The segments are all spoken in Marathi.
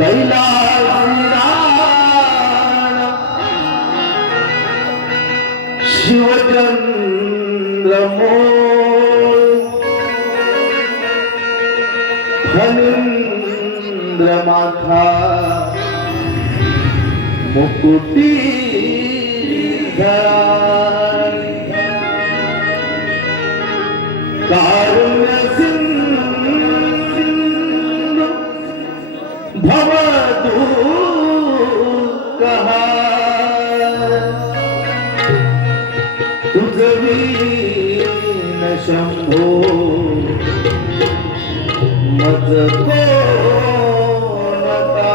कैलासीराण शिवचंद्रमोळ फणींद्रमाथा मुकुटी कारुण्य सिंधु भवदूतः तुझवीन शंभो मज कोणता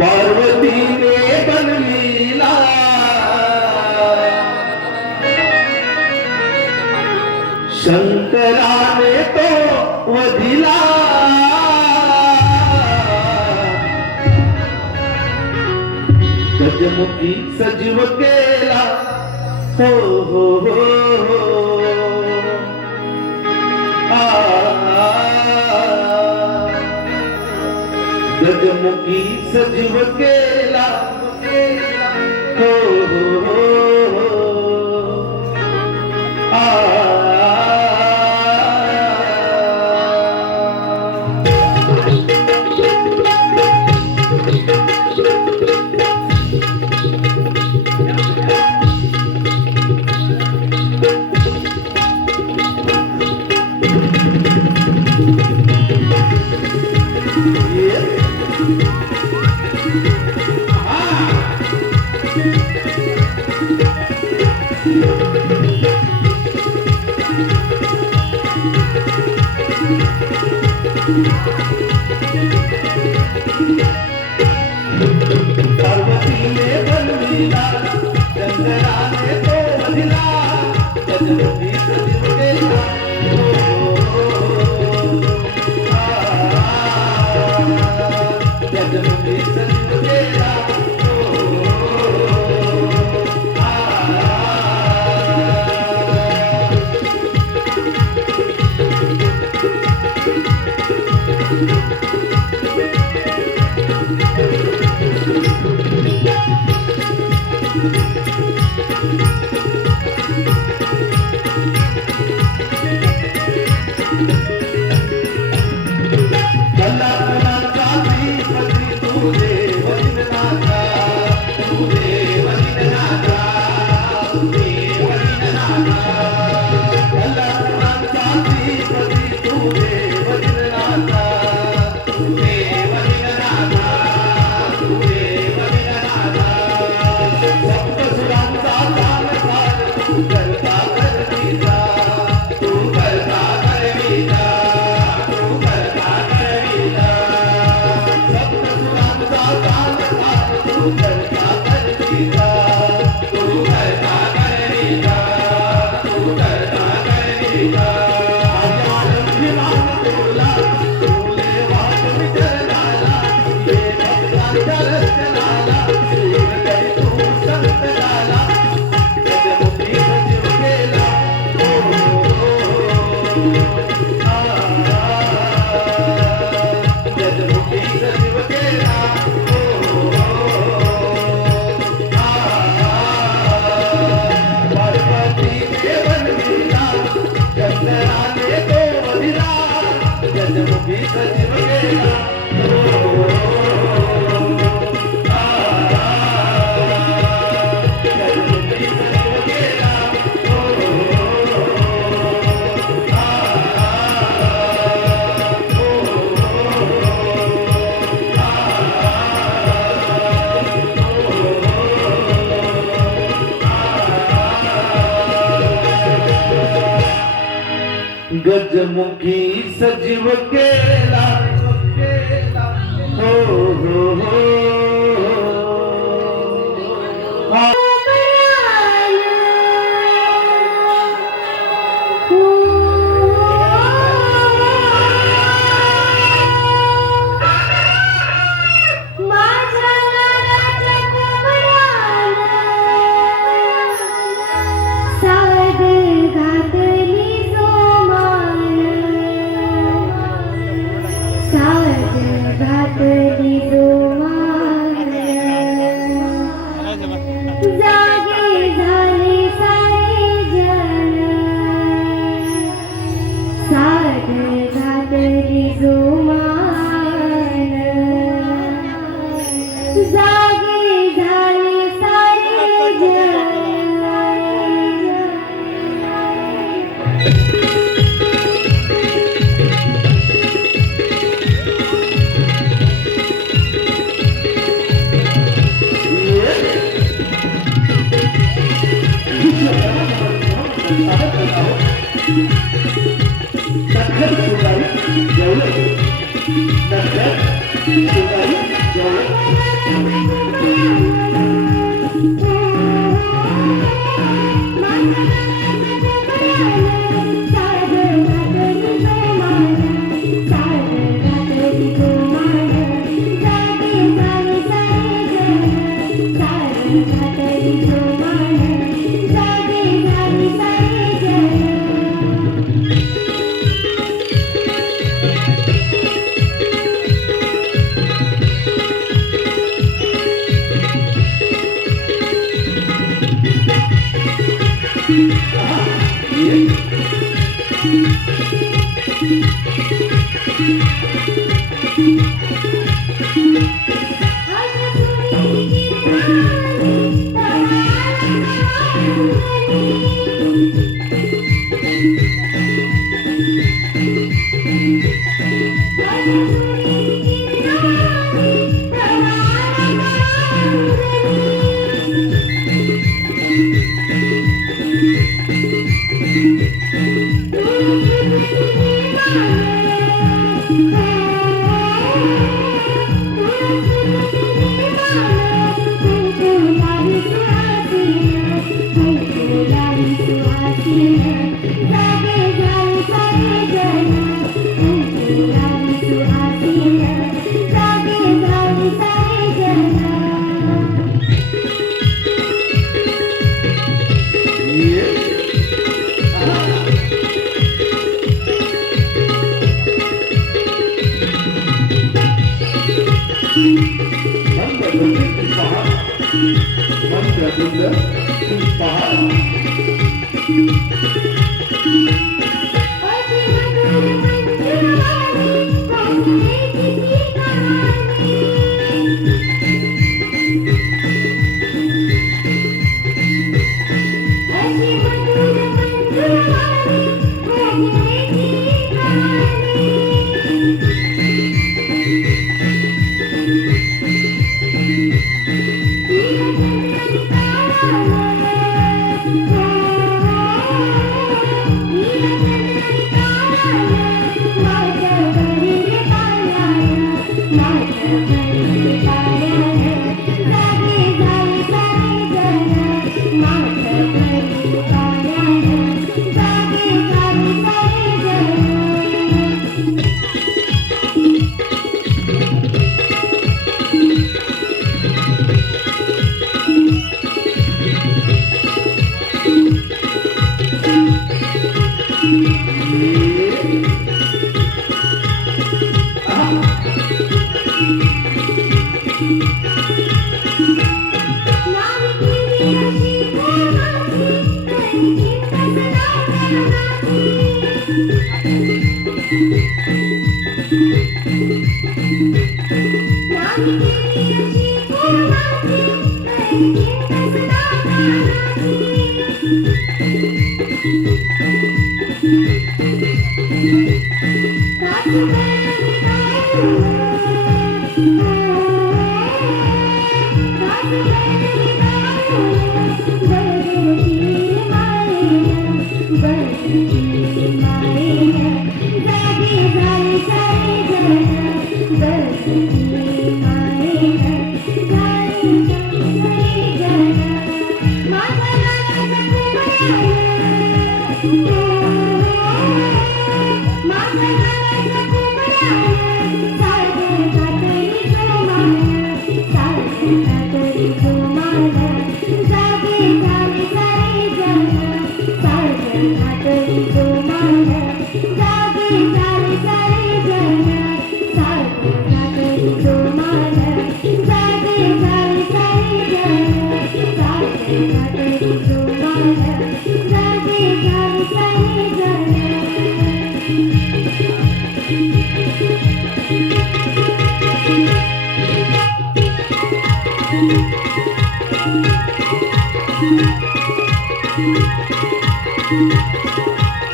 पार्वतीने बनविला शंकराने तो वधिला गजमुखी सजीव केला हो हो हो गजमुखी सजीव केला हो हो हो पार्वतीने बनविला शंकराने तो वधिला गजमुखी सजीव केला गजमुखी सजीव केला गजमुखी सजीव केला हो हो हो सागर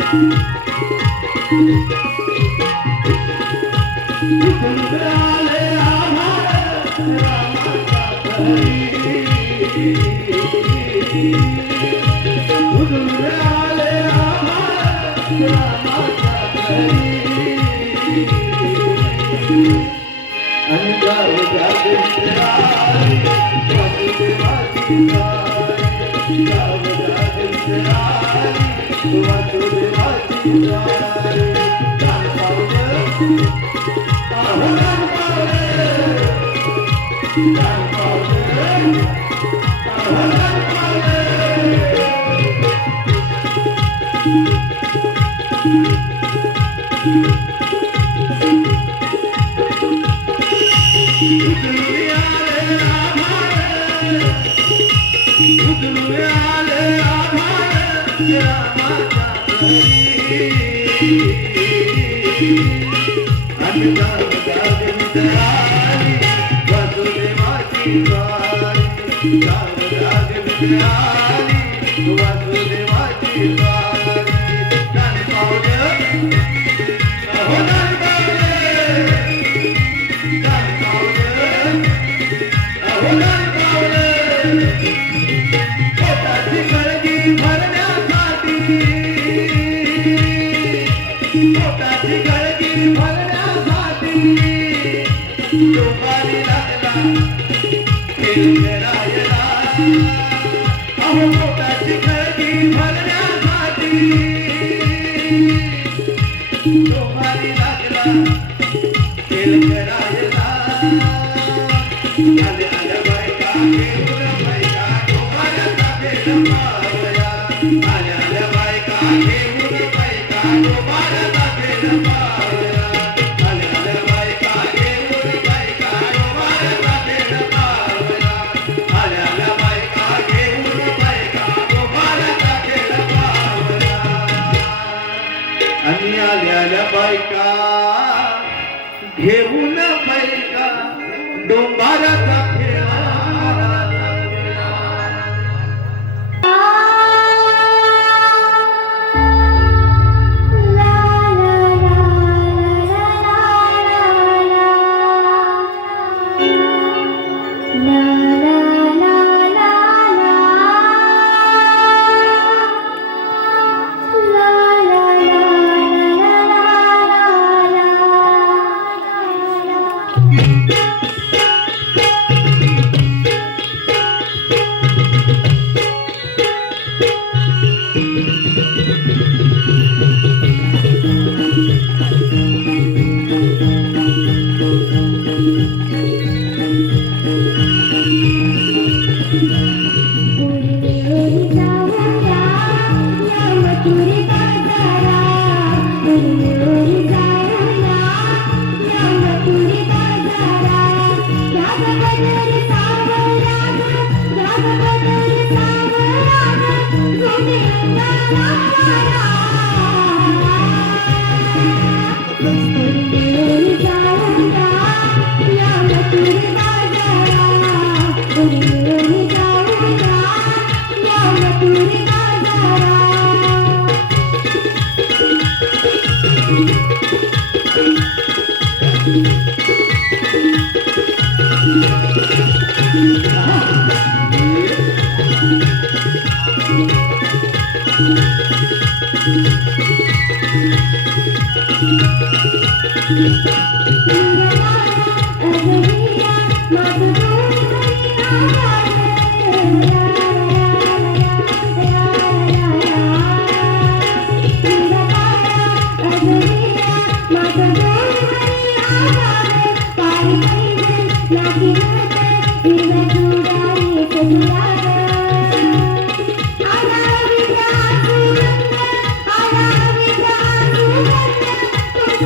कुठून आले आभाळ रामाचा घरी कुठून आले आभाळ रामाचा घरी आणि गाव जागृत आई वासुदेवाची गाय गाव जागृत आई वासुदेवाची गाय गाण पावलं अहो गाण पावलं गाण पावलं अहो गाण पावलं वासुदेवाची गाण पावलं अहो गाण पावलं गाण पावलं अहो गाण पावलं पोटाची गळगी भरण्यासाठी पोटाची गळगी भरण्यासाठी डोंबारी लागला खेळरायला अहो पोटाची गळगी भरण्यासाठी डोंबारी लागला खेळरायला आल्या आल्या बायका घेऊन बायका डोंबाऱ्याचा खेळ पावया आल्या आल्या बायका घेऊन बायका डोंबाऱ्याचा खेळ पावया आल्या आल्या बायका घेऊन बायका डोंबाऱ्याचा खेळ पावया आल्या आल्या बायका घेऊन बायका डोंबाऱ्याचा खेळ पावया आणि आल्या आल्या बायका घेऊन बायका डोंबाराचा खेळा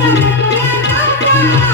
Thank you.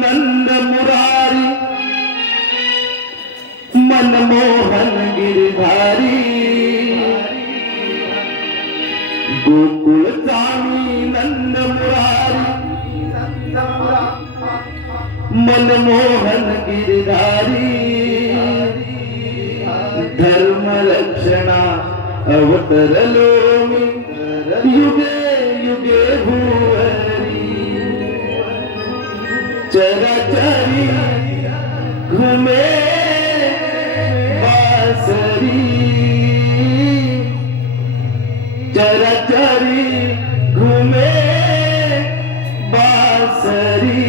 नंद मुरारी मनमोहन गिरधारी गोकुळ स्वामी नंद मुरारी मनमोहन गिरधारी धर्म रक्षणा अवतरलो मी युगे युगे भुवरी चराचरी घुमे बासरी चराचरी घुमे बासरी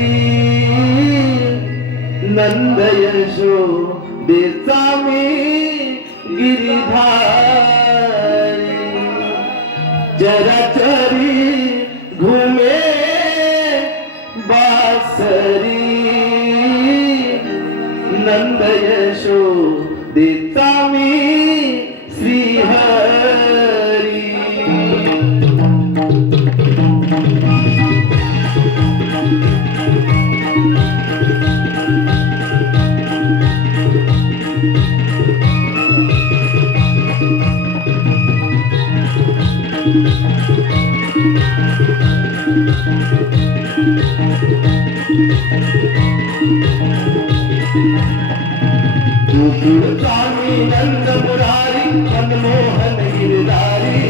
नंद यशोदेचा मी गिरिधारी चराचरी घुमे बासरी नंद यशोदेचा मी श्रीहरी गोकुळ स्वामी नंद मुरारी मनमोहन गिरधारी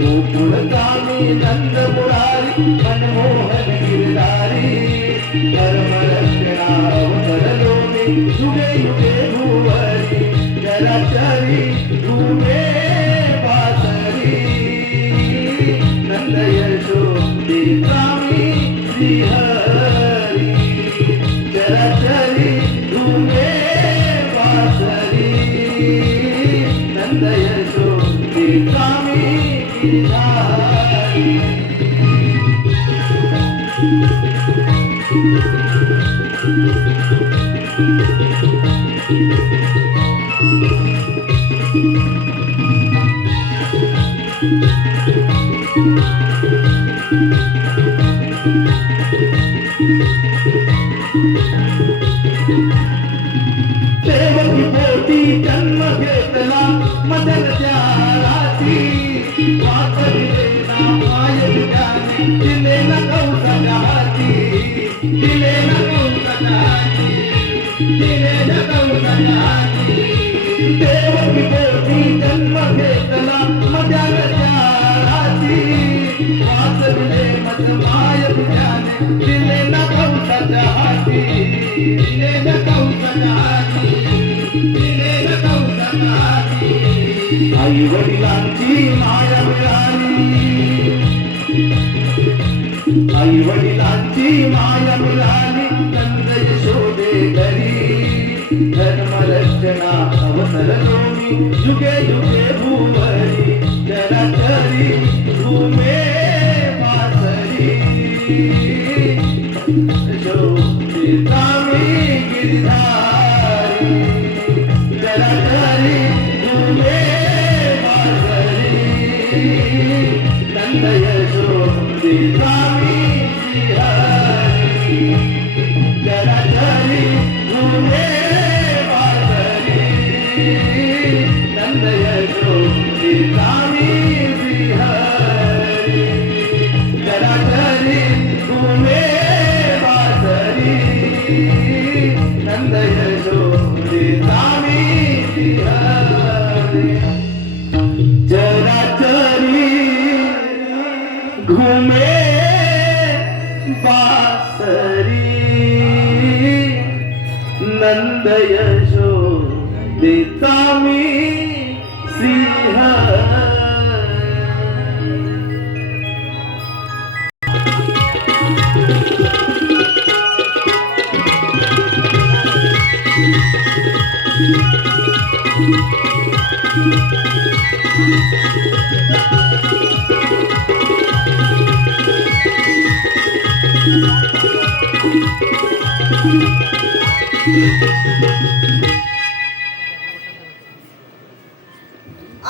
गोकुळ स्वामी नंद मुरारी मनमोहन गिरधारी धर्म रक्षणा अवतरलो मी युगे युगे भुवरी चराचरी घुमे बासरी नंद यशोदेचा मी श्रीहरी चराचरी घुमे नंद यशोदेचा मी गिरधारी देवकी पोटी जन्म घेतला मदन त्याराची वाचविलेला माय ज्ञानी दिले न कौसल्या हाती दिले न कौसल्या हाती दिले न कौसल्या हाती देवकी पोटी जन्म घेतला मदन त्याराची वाचविले प्रेमच माय तुझ्याने दिले ना कंसाच्या हाती दिले ना कंसाच्या हाती दिले ना कंसाच्या हाती आई वडिलांची माया मिळाली आई वडिलांची माया मिळाली नंद यशोदे घरी धर्मरक्षणा अवतरलोनी युगे युगे भुवरी चराचरी भूमे वासरी यशोदामी गिरधारी चराचरी भूमे वासरी नंद यशोदामी चराचरी भूमे वासरी नंद यशोदामी बिहारी चराचरी भूमे वासरी नंद यशोदामी बिहारी चराचरी घूमे बासरी नंद यशोदेचा मी सिंह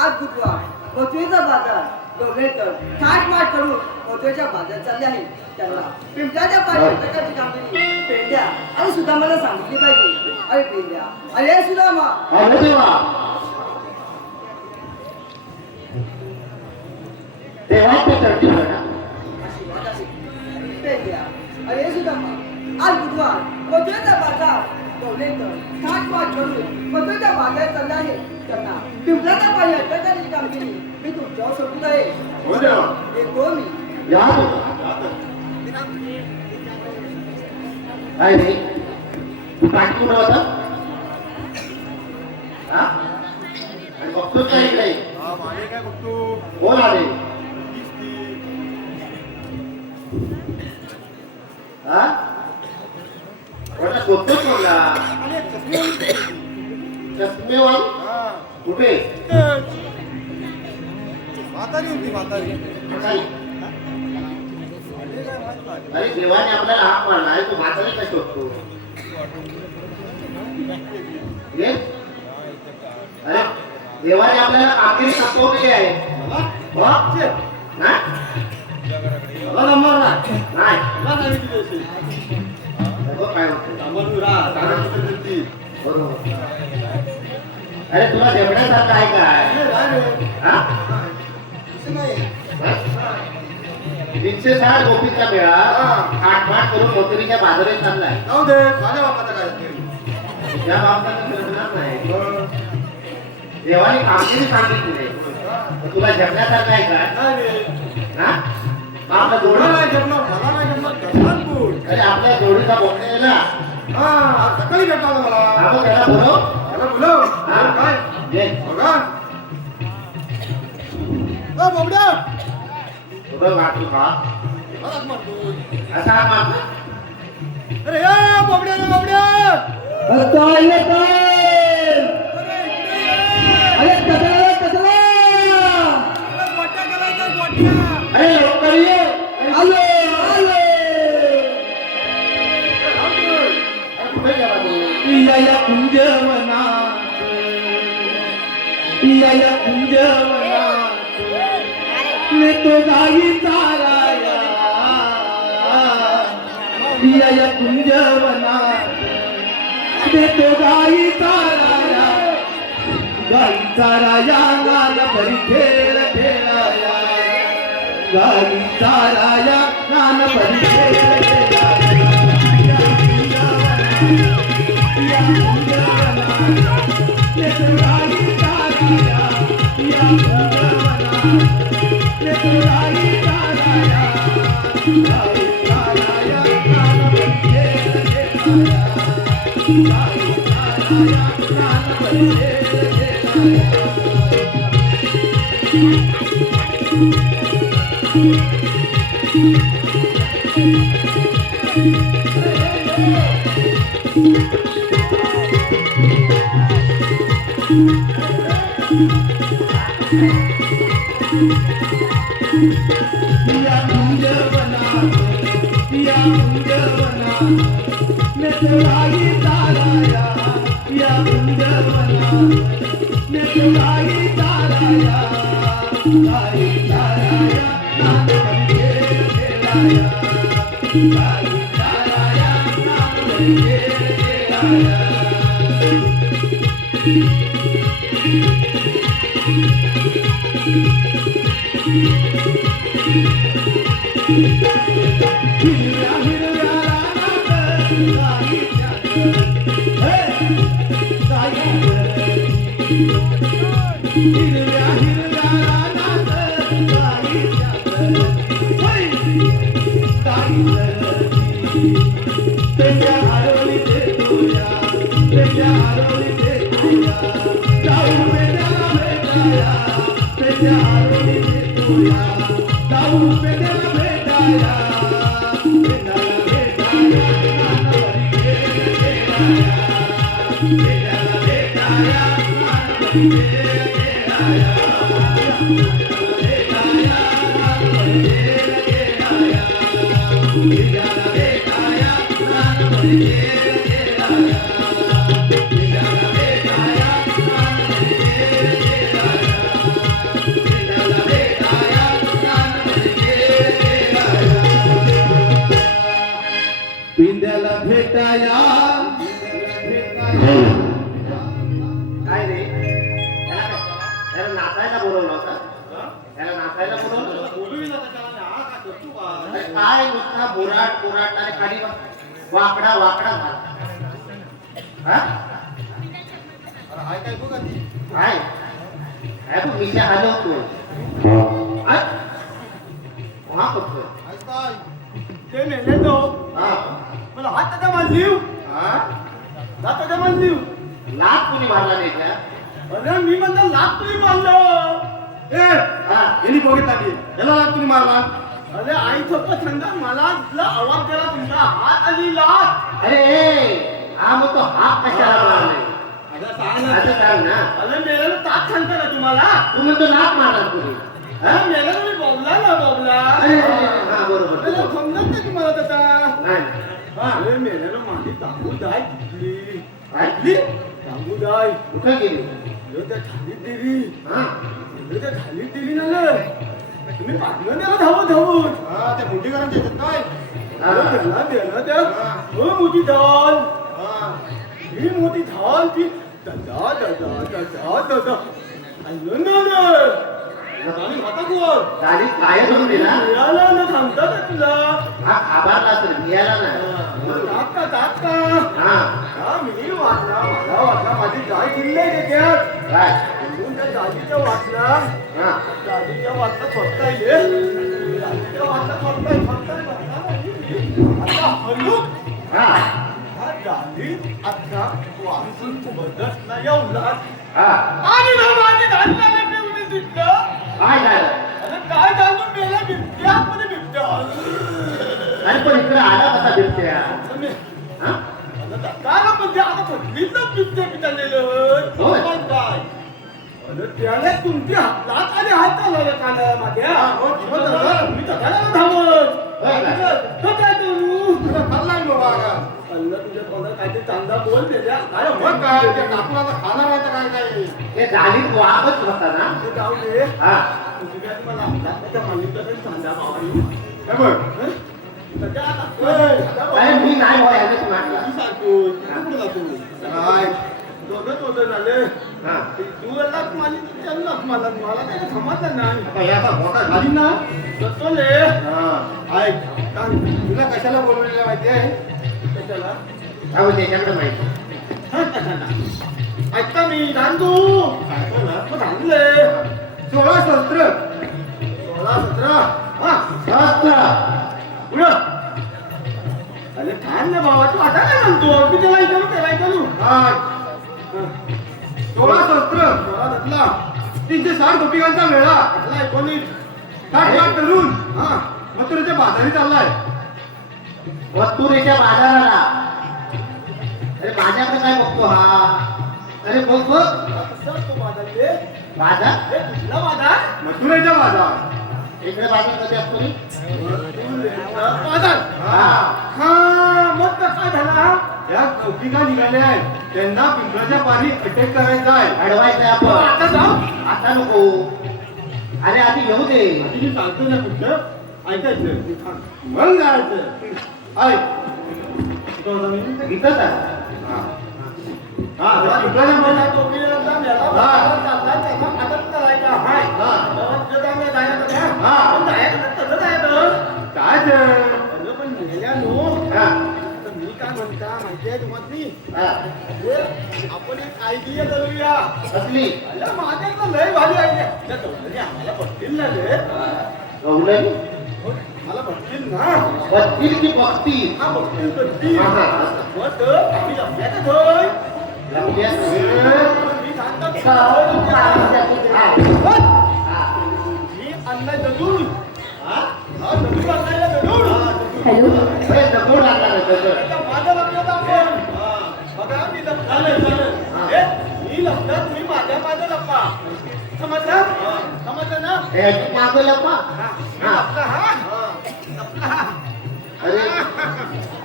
आज बुधवार मथुरेचा बाजार डोंगरेकर थाटमाट करून मथुरेच्या बाजार चालले आहे त्यांना पिंपळाच्या पाठीची कामगिरी पेंड्या आणि सुदामाला सांगितली पाहिजे अरे पेंड्या अरे सुदामा पेंड्या अरे सुदामा आज बुधवार मथुरेचा बाजार डोंगरेकर थाटमाट करून मथुरेच्या बाजार चालले आहे त्यांना पिंपळाच्या पाठीची कामगिरी मी तुमच्यावर सोडून आहे हे कोण मी काय रे तू पाठवून होता आणि बघतोच नाही इकडे कोण आले शोधतोच म्हणला चष्मेवाल कुठे अरे देवाने आपल्याला हाक मारला आहे तू म्हातारी काय शोधतो अरे देवाने आपल्याला आखिरी संपवलेली आहे अरे तुला देवण्यासारखं आहे काय 360 गोपीचा मेळा आठमाठ करून मथुरीच्या बाजारात चाललाय माझ्या बापाचा काय त्या बापाचं फिरणार नाही देवाने कामगिरी सांगितली तुला झेपण्यासारखं आहे काय आपला जोडी अरे आपल्या जोडीचा बोललेला सकाळी भेटला मला त्याला बोलव बोलव काय बघा बोबड्या बघ वाटतो का असा मारतो अरे या बोबड्या रे बोबड्या अरे कसला गोट्या करायचा गोट्या अरे लवकर ये आलो आलो कुठे गेला तू या कुंजवनात या कुंजवनात ने तो गाई चाराया या कुंजवनात ने तो गाई चाराया गाई चाराया नाल भरी खेळ खेळाया गाई चाराया नाल भरी खेळ खेळाया पिंड्याला भेटाया काय रे त्याला नाचायला बोलवलं होतं त्याला नाचायला बोलवलं अरे काय नुसता बोराट बोराट आणि खाली वाकडा वाकडा हा काय बघा काय काय बघ मिशा हलवतो हा बघतो काय ते मेले तो हा मला हात त्याचा मानलीव हा हात त्याचा मानलीव लाख कोणी मारला नाही का अरे मी म्हणतो लाख तुम्ही मारलं ए हा यांनी बघितला की याला लाख तुम्ही मारला अरे आई सोबत सांगा मला आवाज दिला तुमचा हात आणि लाख अरे हा मग तो हात कशाला मारलाय असं सांग ना अरे मेलेला ताक सांगता का तुम्हाला तुम्ही तो लाख मारला तुम्ही हा मेलेला मी बोबला ना बोबला हा बरोबर मला समजत नाही तुम्हाला त्याचा नाही अरे मेलेला माझी तांबूदाय तिथली ऐकली तांबूदाय कुठं गेली त्या थालीत दिली हा त्या थालीत दिली ना तुम्ही पाठवलं त्याला धावत धावून त्या मुंडीकरांच्या याच्यात काय त्या मोठी धाल ही मोठी धाल ती दादा दादा दादा दादा गाडी काय करून दिला मिळाला ना थांबता का तुला हा आभारला तर मिळाला नाही दाखका दाखका हा हा मी वाचला मला वाचला माझी गाय दिली त्याच्यात काय म्हणून त्या गाडीच्या वाचला हा गाडीच्या वाचला स्वतः येईल गाडीच्या वाचला स्वतः आता हल्लू हा हा गाडी आता वाचून बदत नाही एवढा हा आणि ना माझी धान्याला पिवणी दिसलं काय झालं अरे काय जाणून मेला बिबट्या मध्ये बिबट्या अरे पण इकडे आला कसा बिबट्या हा काय म्हणजे आता कुठलीच बिबट्या पिटालेलं होय. काय अरे त्याला तुमची हातात आणि हात चालवला काल माझ्या मी तर धावत होय का? तो काय करू खाल्ला बाबा खाल्लं तुझ्या तोंडात काहीतरी चांगला बोल त्याच्या काय मग काय त्या टाकून खाणार आहे काय काय हे गाडीत वागत होता ना ते जाऊ दे हा तुझी काय मला त्या मालिकेत चांगला भावानी हे बघ त्याच्या आता अरे मी नाही बोलायचं म्हटलं तू सांगतो कुठं जातो काय दोघं झाले हा तू लाख माली त्यांनाच मला मला काही समजलं नाही आता याचा मोठा झाली ना सतोले ऐक तुला कशाला बोलवलेलं माहिती आहे कशाला अहो त्याच्याकडे माहिती ऐकता मी धांदू धांदले 16 शस्त्र 16 17 हा सहस्त्र पुढं अरे थांब ना बाबा तू आता काय म्हणतो मी त्याला ऐकलो सोळा शस्त्र धरला 360 गोपिकांचा मेळा आपला 19 60 लाख तरुण हा मथुरेच्या बाजारी चाललाय. वस्तुरेच्या बाजाराला. अरे माझ्याकडे काय बघतो हा? अरे बघ बघ कसं तो बाजार बाजार. हे कुठला बाजार मथुरेचा बाजार. इकडे बाजार कधी असतो रे? बाजार हा. हा मग कसा झाला त्या गोपिका निघाल्या आहेत त्यांना पिंपळाच्या पाणी अटॅक करायचा आहे. अडवायचं आता आपण. जाऊ आता नको. अरे आधी येऊ दे. आधी मी सांगतो ना पुढचं ऐकायचं मग जायचं. ऐक इथंच आहे. हा पिंपळाच्या पाणी काय ते? हा. मी काय म्हणता माहितीये तुम्हाला हा. आपण एक आयडिया करूया असली माझ्या लय भारी आयडिया आम्हाला बघतील ना रे गवळणी मला बघतील ना बघतील की बघतील. हा बघतील बघतील हा, हा. मग आम्ही लपल्यातच होय लवकर. मी सांगतो मी अन्न जगून हा जगून अण्णाला जगून हॅलो अरे दगड लागला रे, दगड. माझं लग्न दाखव बघा मी मी लग्नात मी माझं लप्पा समजलं समजलं ना हे मागं लपा. मी लपला हा अरे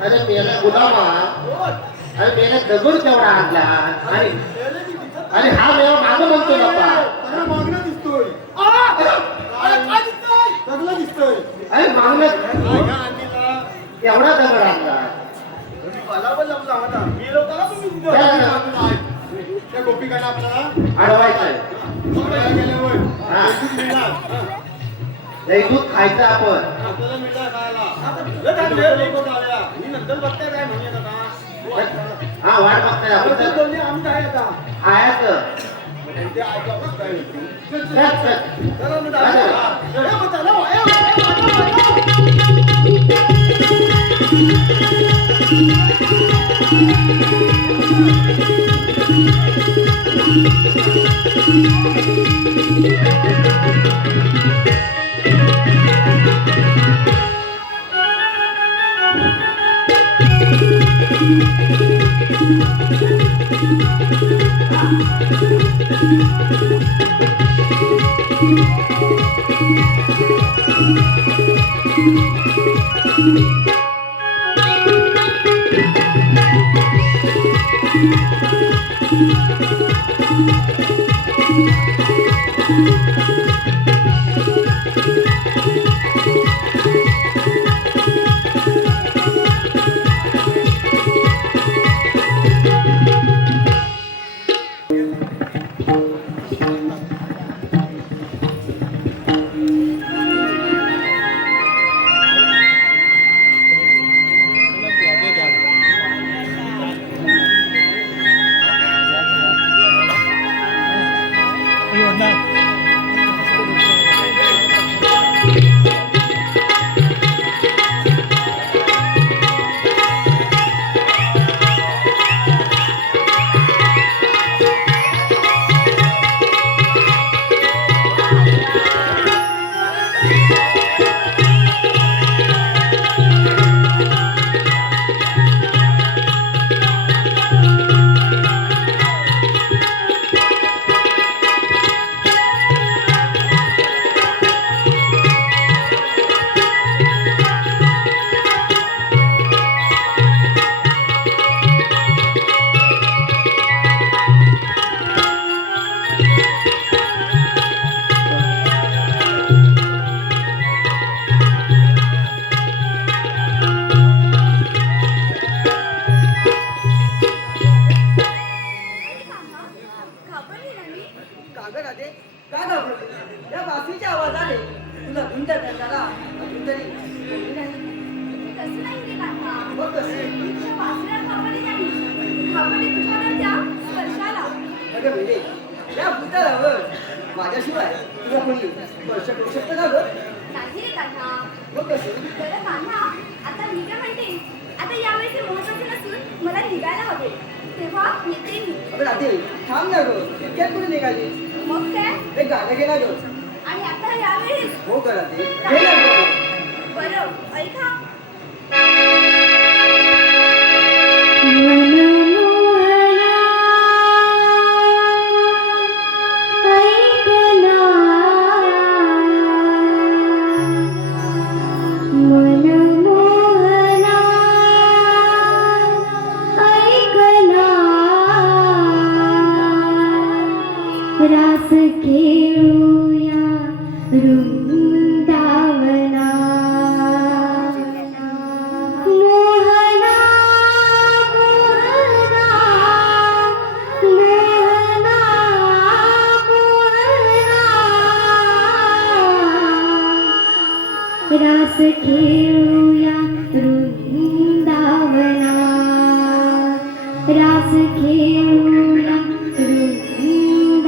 अरे मेला गुलामा. अरे मेला दगड केवढा आणला आणि अरे हा मेवा मागं म्हणतो लपा. त्याला मागणं दिसतोय. काय दिसतंय चांगला दिसतोय. अरे मागणं एवढा दगड आणला. मला पण लपला होता मी लोकांना तुम्ही तिथं त्या त्या गोपिकांना आपल्याला अडवायचंय. पकडायला गेल्यावर हा. दूध मिळणार. लई दूध खायचं आपण. आपल्याला मिळणार खायला. मी नंतर बघताय काय म्हणून आता हा वाट बघताय आपण. आम्ही काय आता खायचं. ते ऐकावंच काय होतं. चल, चल. चला मग चला वाया कागद आले का घाबरते या बासरीच्या आवाजाने तुला धुंद करणारा अजून तरी कोणी नाही तसं नाही रे काका. मग कसे तुझ्या वासऱ्याला खबरी नाही. खबरी तुझ्या ना त्या स्पर्शाला. अगं बेटे या भूतावर माझ्याशिवाय तुला कोणी स्पर्श करू शकतं का गं नाही रे काका. मग कसे बरं कान्हा, आता मी काय म्हणते, आता यावेळेस हे महत्वाचे नसून मला निघायला हवे तेव्हा येते मी. अगं राधे थांब ना गं इतक्यात कुठे निघाली मग काय एक गाणं गेला गं आणि आता यावेळेस हो का राधे घे ना गं. बरं ऐका रास खेळूया वृंदावना मोहना मोहना मोहना मोहना रास खेळूया वृंदावना रास खेळूया वृंदावना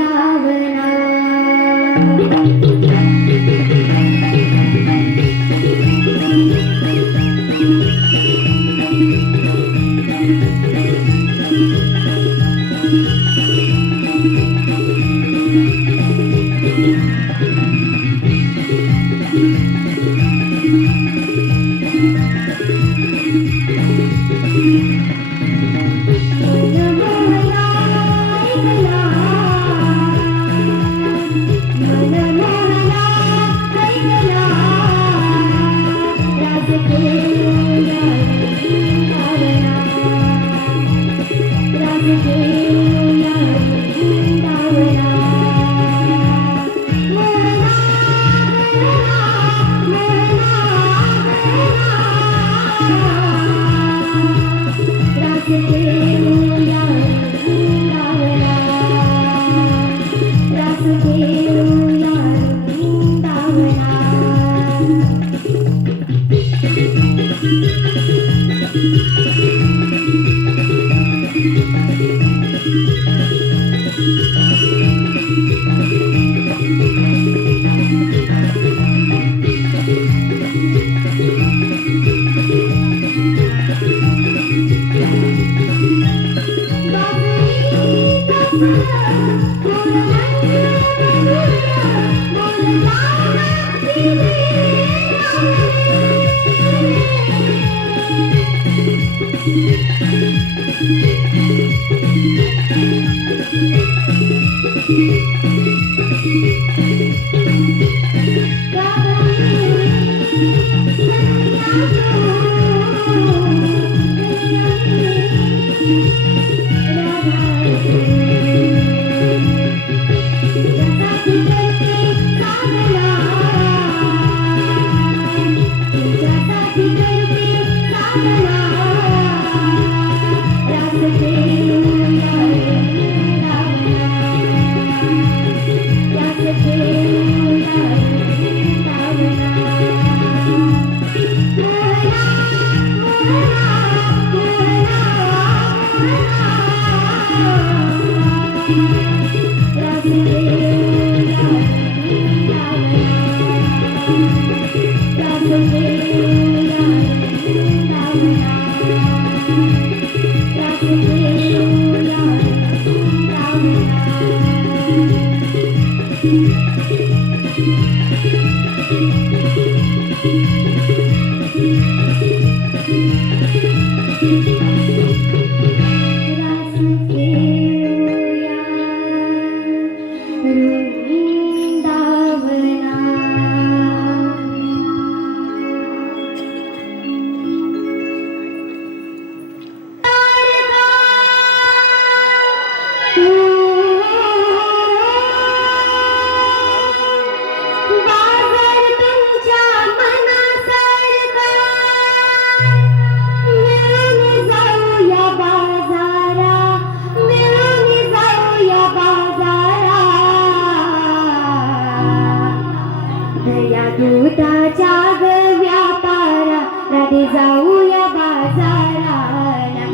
दुधाच्या ग व्यापारा राधे जाऊया बाजाराला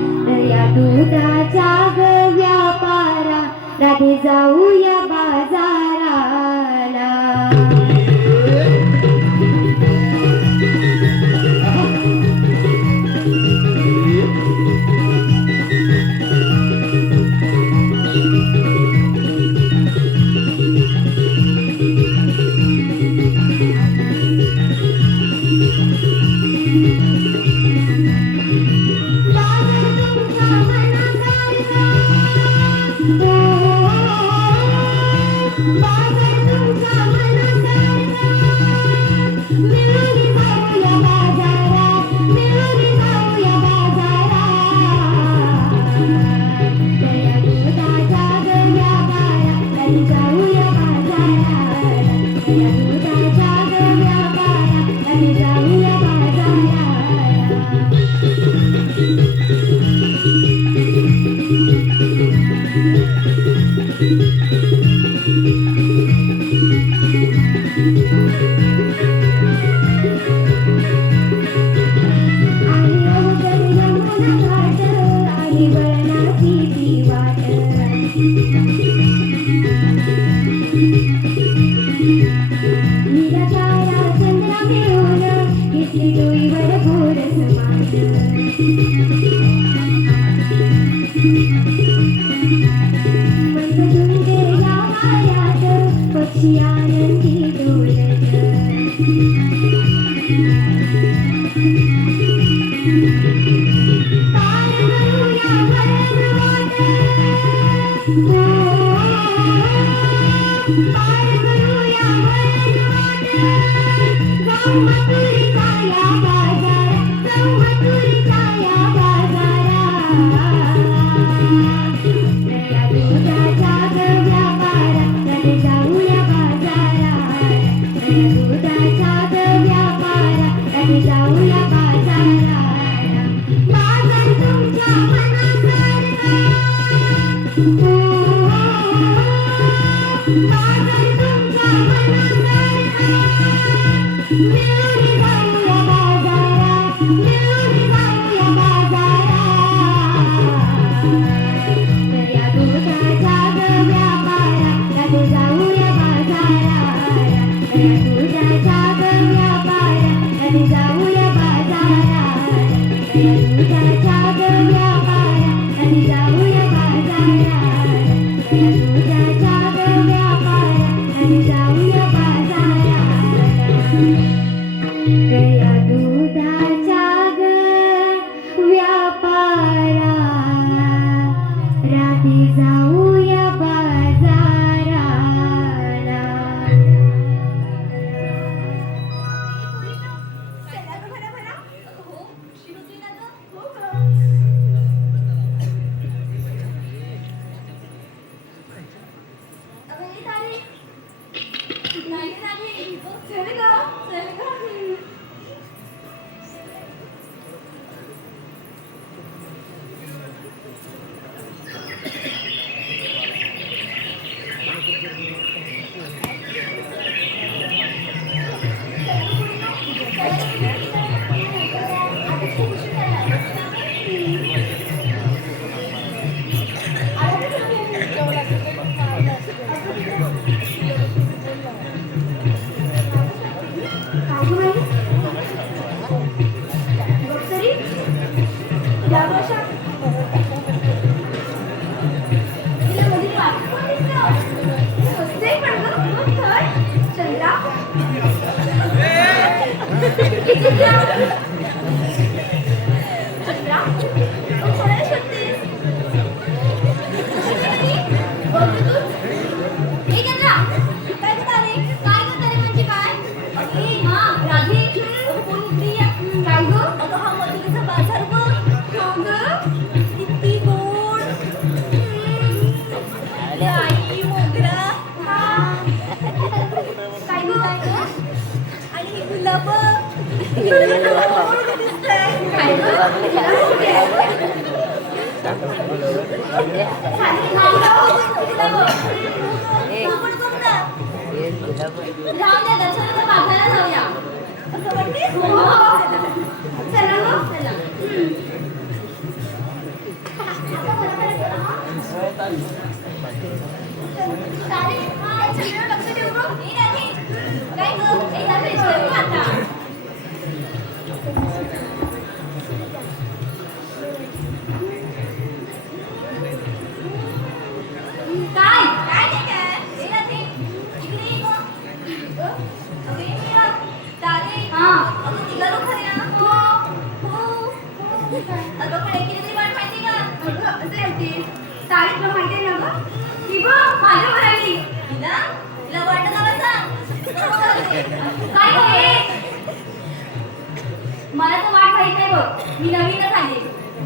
या दुधाच्या ग व्यापारा राधे जाऊया बाजाराला नाही वळणाची ती वाट नीला तारा चंद्रा मिळून घेतली डोईवर घोर समाज मंदधुंद या वाऱ्यात पक्षी आनंदी डोलत पार करूया वरवाट पार करूया वरवाट जाऊ मथुरेचा या बाजारात जाऊ मथुरेचा या बाजारात नया दुधाचा ग व्यापारात रडे जाऊया बाजारात नया दुधाचा ग व्यापारात रडे जाऊया बाजारात बाजार तुमच्या मनासारखा बाजार तुमच्या मनासारखा मिळून जाऊया बाजारात मिळून जाऊया बाजारात नया दुधाचा ग व्यापारात रडे जाऊया बाजारात नया दुधाचा ग व्यापारात रडे जाऊया बाजारात नया दुधाचा ग व्यापारात रडे जाऊया बाजारात नया दुधाचा ग व्यापारात रडे जाऊया बाजारात गया दुधाच्या ग व्यापारात राधी जाऊया बाजाराला चला गं भरा भरा. हो, उशीर होतोय ना गं. हो गं. अगं ये तारे. नाही रे तारे. चल गं, चल गं. आता खूप उशीर झाला. काय गं बाई? बघ तरी या वर्षा तिला मध्ये पाणी पण दिसलं. मस्त आहे पण गं. बघ तर. चंद्रा. किती चंद्रा. चंद्रा. तू कोणाला शोधतेस? बघ गं तू. ए चंद्रा. काय गं तारे? काय गं तारे म्हणजे काय? अरे हां, राधी. अगं कोण इकडे आहे? काय गं? अगं हा मथुरेचा बाजार गं. हो गं. किती गोड. अरे आई मोगरा. हां. काय गं? आणि ही गुलाब. गोड दिसतंय. काय गं? गुलाब कुठे आहे? खाली गुलाब. गुलाब. तू पण बघ ना. जाऊ द्या दर्शनाला बाजारात जाऊया. असं वाटते? हो. चला मग. चला. तारे, हा, चंद्रावर लक्ष ठेव गं. ए राधी. काय गं? ए तारे, जेवू आता. काय? काय नाही काय? ए राधी. इकडे ये गं. अगं ये मीरा. तारे. हां. अगं निघालो खरे ना. हो. हो. अगं पण एकीने तरी वाट माहिती का? अगं असं होती. तारे तुला माहिती आहे ना गं? ती बघ माझ्यावर आली. तिला? तिला वाटत नका सांग. काय गं हे? मला तर वाट माहित नाही बघ. मी नवीनच आले.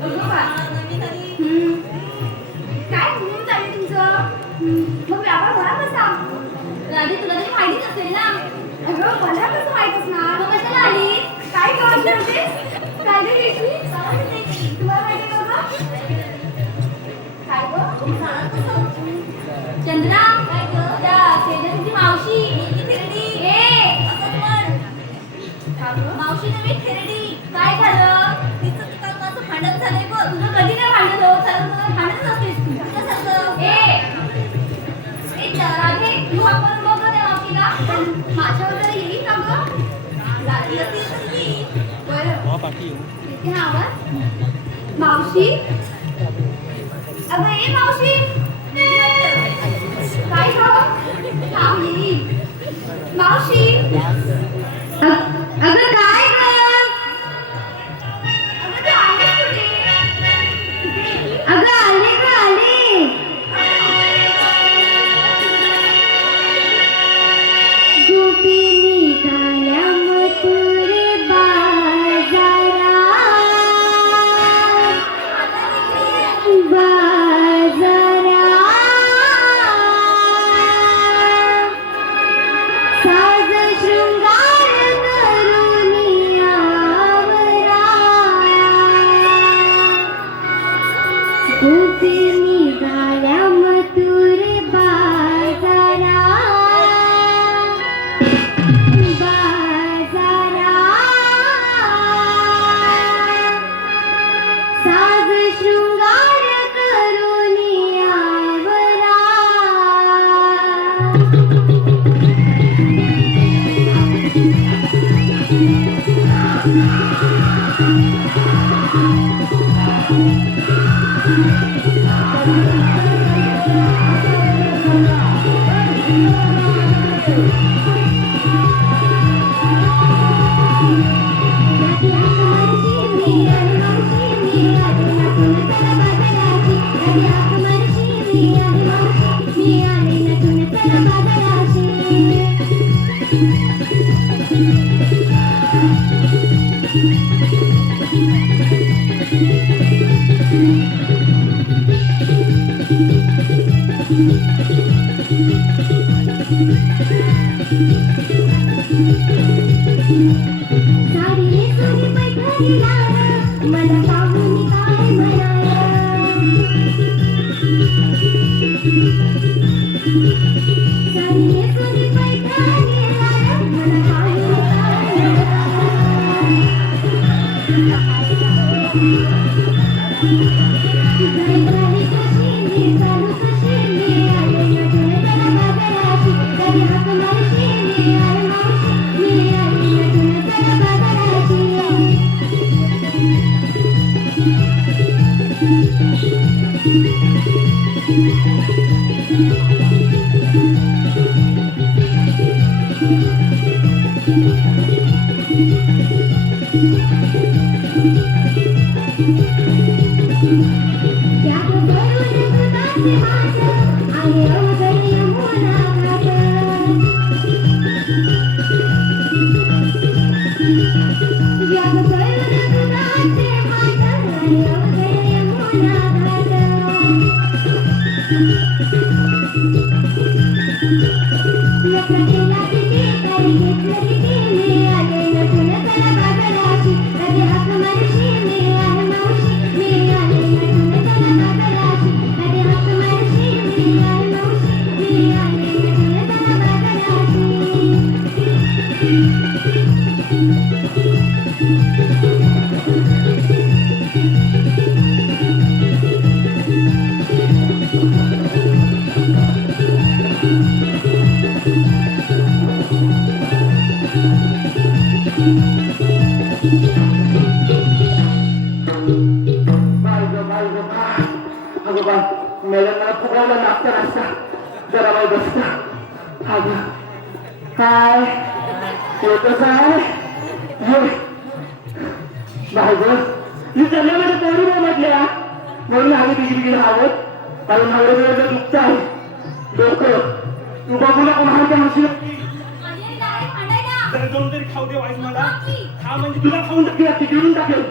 अगं का? नवीन आली. काय म्हणून चालले तुमचं? मग व्यापार भरा कसा? राधी तुला तरी माहितीच असेल ना. अगं मला कसं माहित असणार? मग कशाला आली? काय काम करते? काय रे रेशमी? तुम्हाला माहिती का गं? काय गं? चंद्रा काय गं? त्या शेजारची मावशी मी थेरडी. असं म्हण. मावशी नव्हे थेरडी. काय झालं? तिचं काकाचं भांडण झालंय बघ. तुझं कधी नाही भांडण होत. इथे आवाज मावशी अगं ये मावशी काय खावं थांब येईल मावशी अगं काय गं अगं तू आलीस कुठे अगं आले गं आले गोपी निघाल्या मथुरे बाजारा साज शृंगार करून आवरा गोपी निघाल्या मथुरे बाजारा साज शृंगार करून आवरा साडी सोनी पैठणीला मला पाहून काय म्हणाला साडी सोनी पैठणीला मला पाहून काय म्हणाला कशी मी चालू कशी मी आले नटून त्याला बाजाराची कधी हाक मारशी मी आले मावशी मी आले नटून त्याला बाजाराची त्याग करून दुधाचे मास आहे अवघड यमुना घाट त्याग करून दुधाचे मास आहे अवघड यमुना घाट लोकतेला किती काही घेतलं किती मी आले नटून त्याला बाजाराची कधी हाक मारशी मी आले मावशी मी आले नटून त्याला बाजाराची कधी हाक मारशी मी आले मावशी मी आले नटून त्याला बाजाराची मला फुगायला लागतं रस्ता जरा बाई बसता अगं काय येतच आहे बाय ग मी जन्मामध्ये पोरी म्हटल्या म्हणून आम्ही तिकडे राहत कारण नवरे वेळेला दुखत आहे डोकं तू बघू नको महाराज हसू जरा जाऊन तरी खाऊ दे वाईस मला खा म्हणजे तुला खाऊन टाक तिकडून टाकेल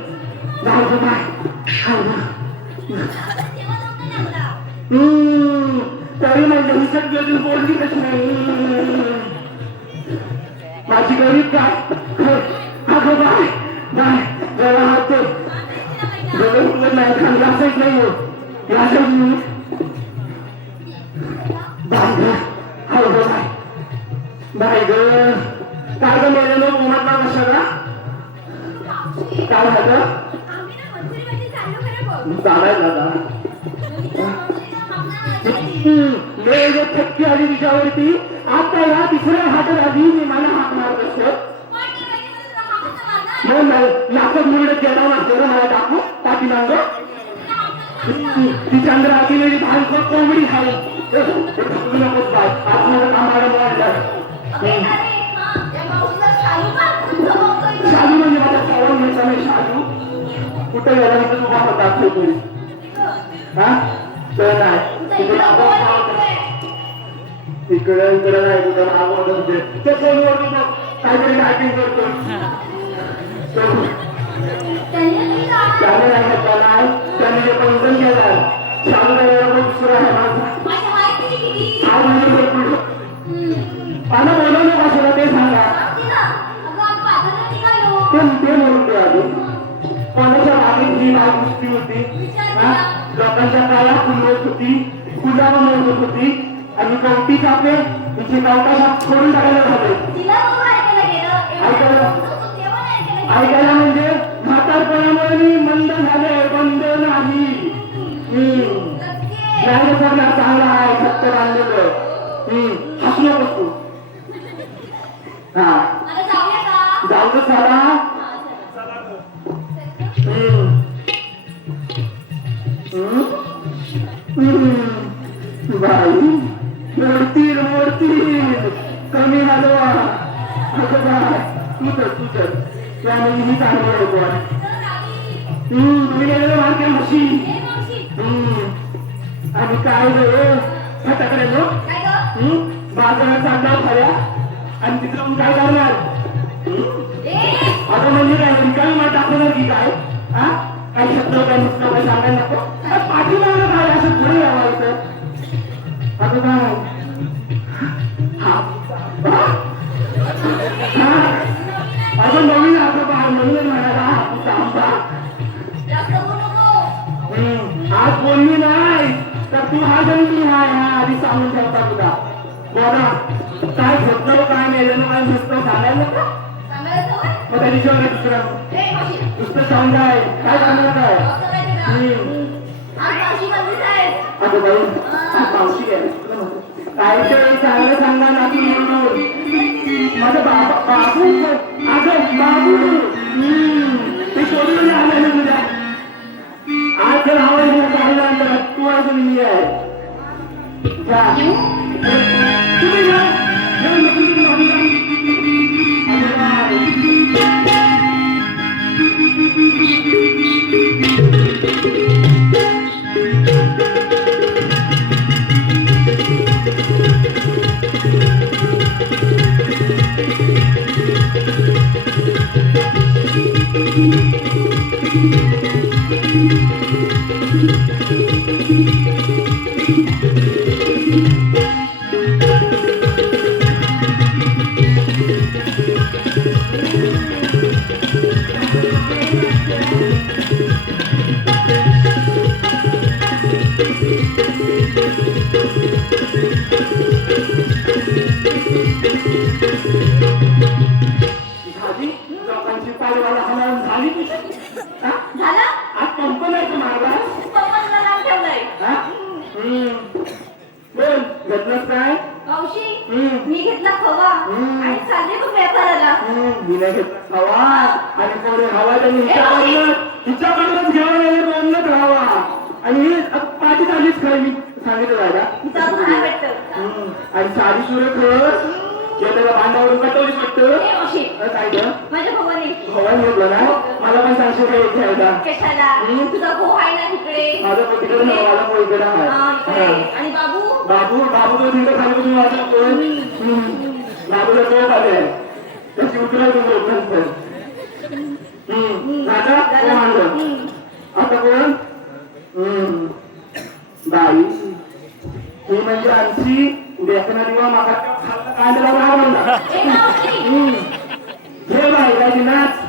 बाय ग बाय खाऊ ना तरी म्हणजे हिच्यात गेली बोलली कशी माझी गरीब काय अगं बाय बाय जरा हात जवळ नाही खाली असायच नाही बाय ग हो ग बाय बाय ग काय ग मेले लोक उन्हात कशाला काय झालं चालायला दादा थक्की आली तिच्यावरती आता या तिसऱ्या हातात आधी मी मला हात मारत असतो नाचत मुरडत गेला मास्तर मला टाकू पाठीमाग ती चंद्र आधी भान कोंबडी खाली नकोच बाय आज माझं कामाला वाढलं शालू म्हणजे माझा चावून म्हटलं नाही शालू कुठे गेला म्हणजे तुझा होता तुम्ही हा तर नाही इकडे इकडे नाही कुठं आवडत ते फोनवर काहीतरी टायपिंग करतो त्याने नाही त्याला त्याने जे पंचन केलं शालू दुसरा आहे माझा बोलवलं कशाला ते सांगा ते म्हणून ते आधी कोणाच्या मागे जी नाव गोष्टी होती लोकांच्या काळात फुलवत होती फुलावा मिळवत होती आणि कवटी कापे तिची कवटा सोडून टाकायला झाले ऐकायला म्हणजे म्हातारपणामुळे मी मंद झाले बंद नाही सगळं चांगला आहे फक्त बांधलेलं हसू नकोस तू हा जाऊ तर सारा बाई मोडतील कमी हलवा असं काय तू तर त्यामुळे मी चांगलं होतो तुम्ही गेलेलं मार्के म्हशी आणि काय फटाकडे बाजारात चालला खऱ्या आणि तिथं मग काय करणार आता म्हणजे काय रिकामी मला दाखवणार की काय हा काही शब्द काय नुसतं काय सांगायला नको पाठीमागं काय असं पुढे यावं इथं आता काय अजून नवीन आपलं बाळ म्हणून म्हणाला आज बोलली नाही तर तू हा जणली हाय हा आधी सांगून ठेवता तुला बोला काय झोपलो काय मेलं काय झोपलो सांगायला नको मग त्या दिवशी दुसरं सांग काय काय सांगणार काय अगं बाई मावशी काय ते चांगलं सांगा ना की म्हणून माझं बाबू अगं बाबू ते शोधून आलं ना तुझ्या आज जर आवाज चालला तू अजून मी आहे तुम्ही लोकांची पायवाला हलावून झाली झाला आज पंप नाही तुम्हाला पप्पांना नाव ठेवलंय बोल घेतलंस काय मावशी मी घेतला खवा आणि चालले बघ व्यापाराला हिने घेतला हवा आणि कोणी हवा त्यांनी हिच्याकडूनच घ्यावं नाही बोलणंच राहावा आणि पाठी चालीच खरं मी सांगितलं दादा हिचा भाडा भेटतं आणि साडी सुरत त्याला भांडावरून कटवलीच वाटतं मावशी काय ग माझ्या भावाने हवाई घेतलं ना मला पण सांगशील काय इथे आहे कशाला तुझा भाऊ आहे ना तिकडे माझा तिकडे मला पोळीकडे आहे आणि बाबू बाबू बाबू तो तिकडे खाली बसून वाचला कोण बाबूला कोण आले त्याची उतरा तुम्ही दादा कोण आणलं आता कोण बाई ही म्हणजे आमची देखणारी वा मागा कांद्याला भाव म्हणला हे बाई राजी नाच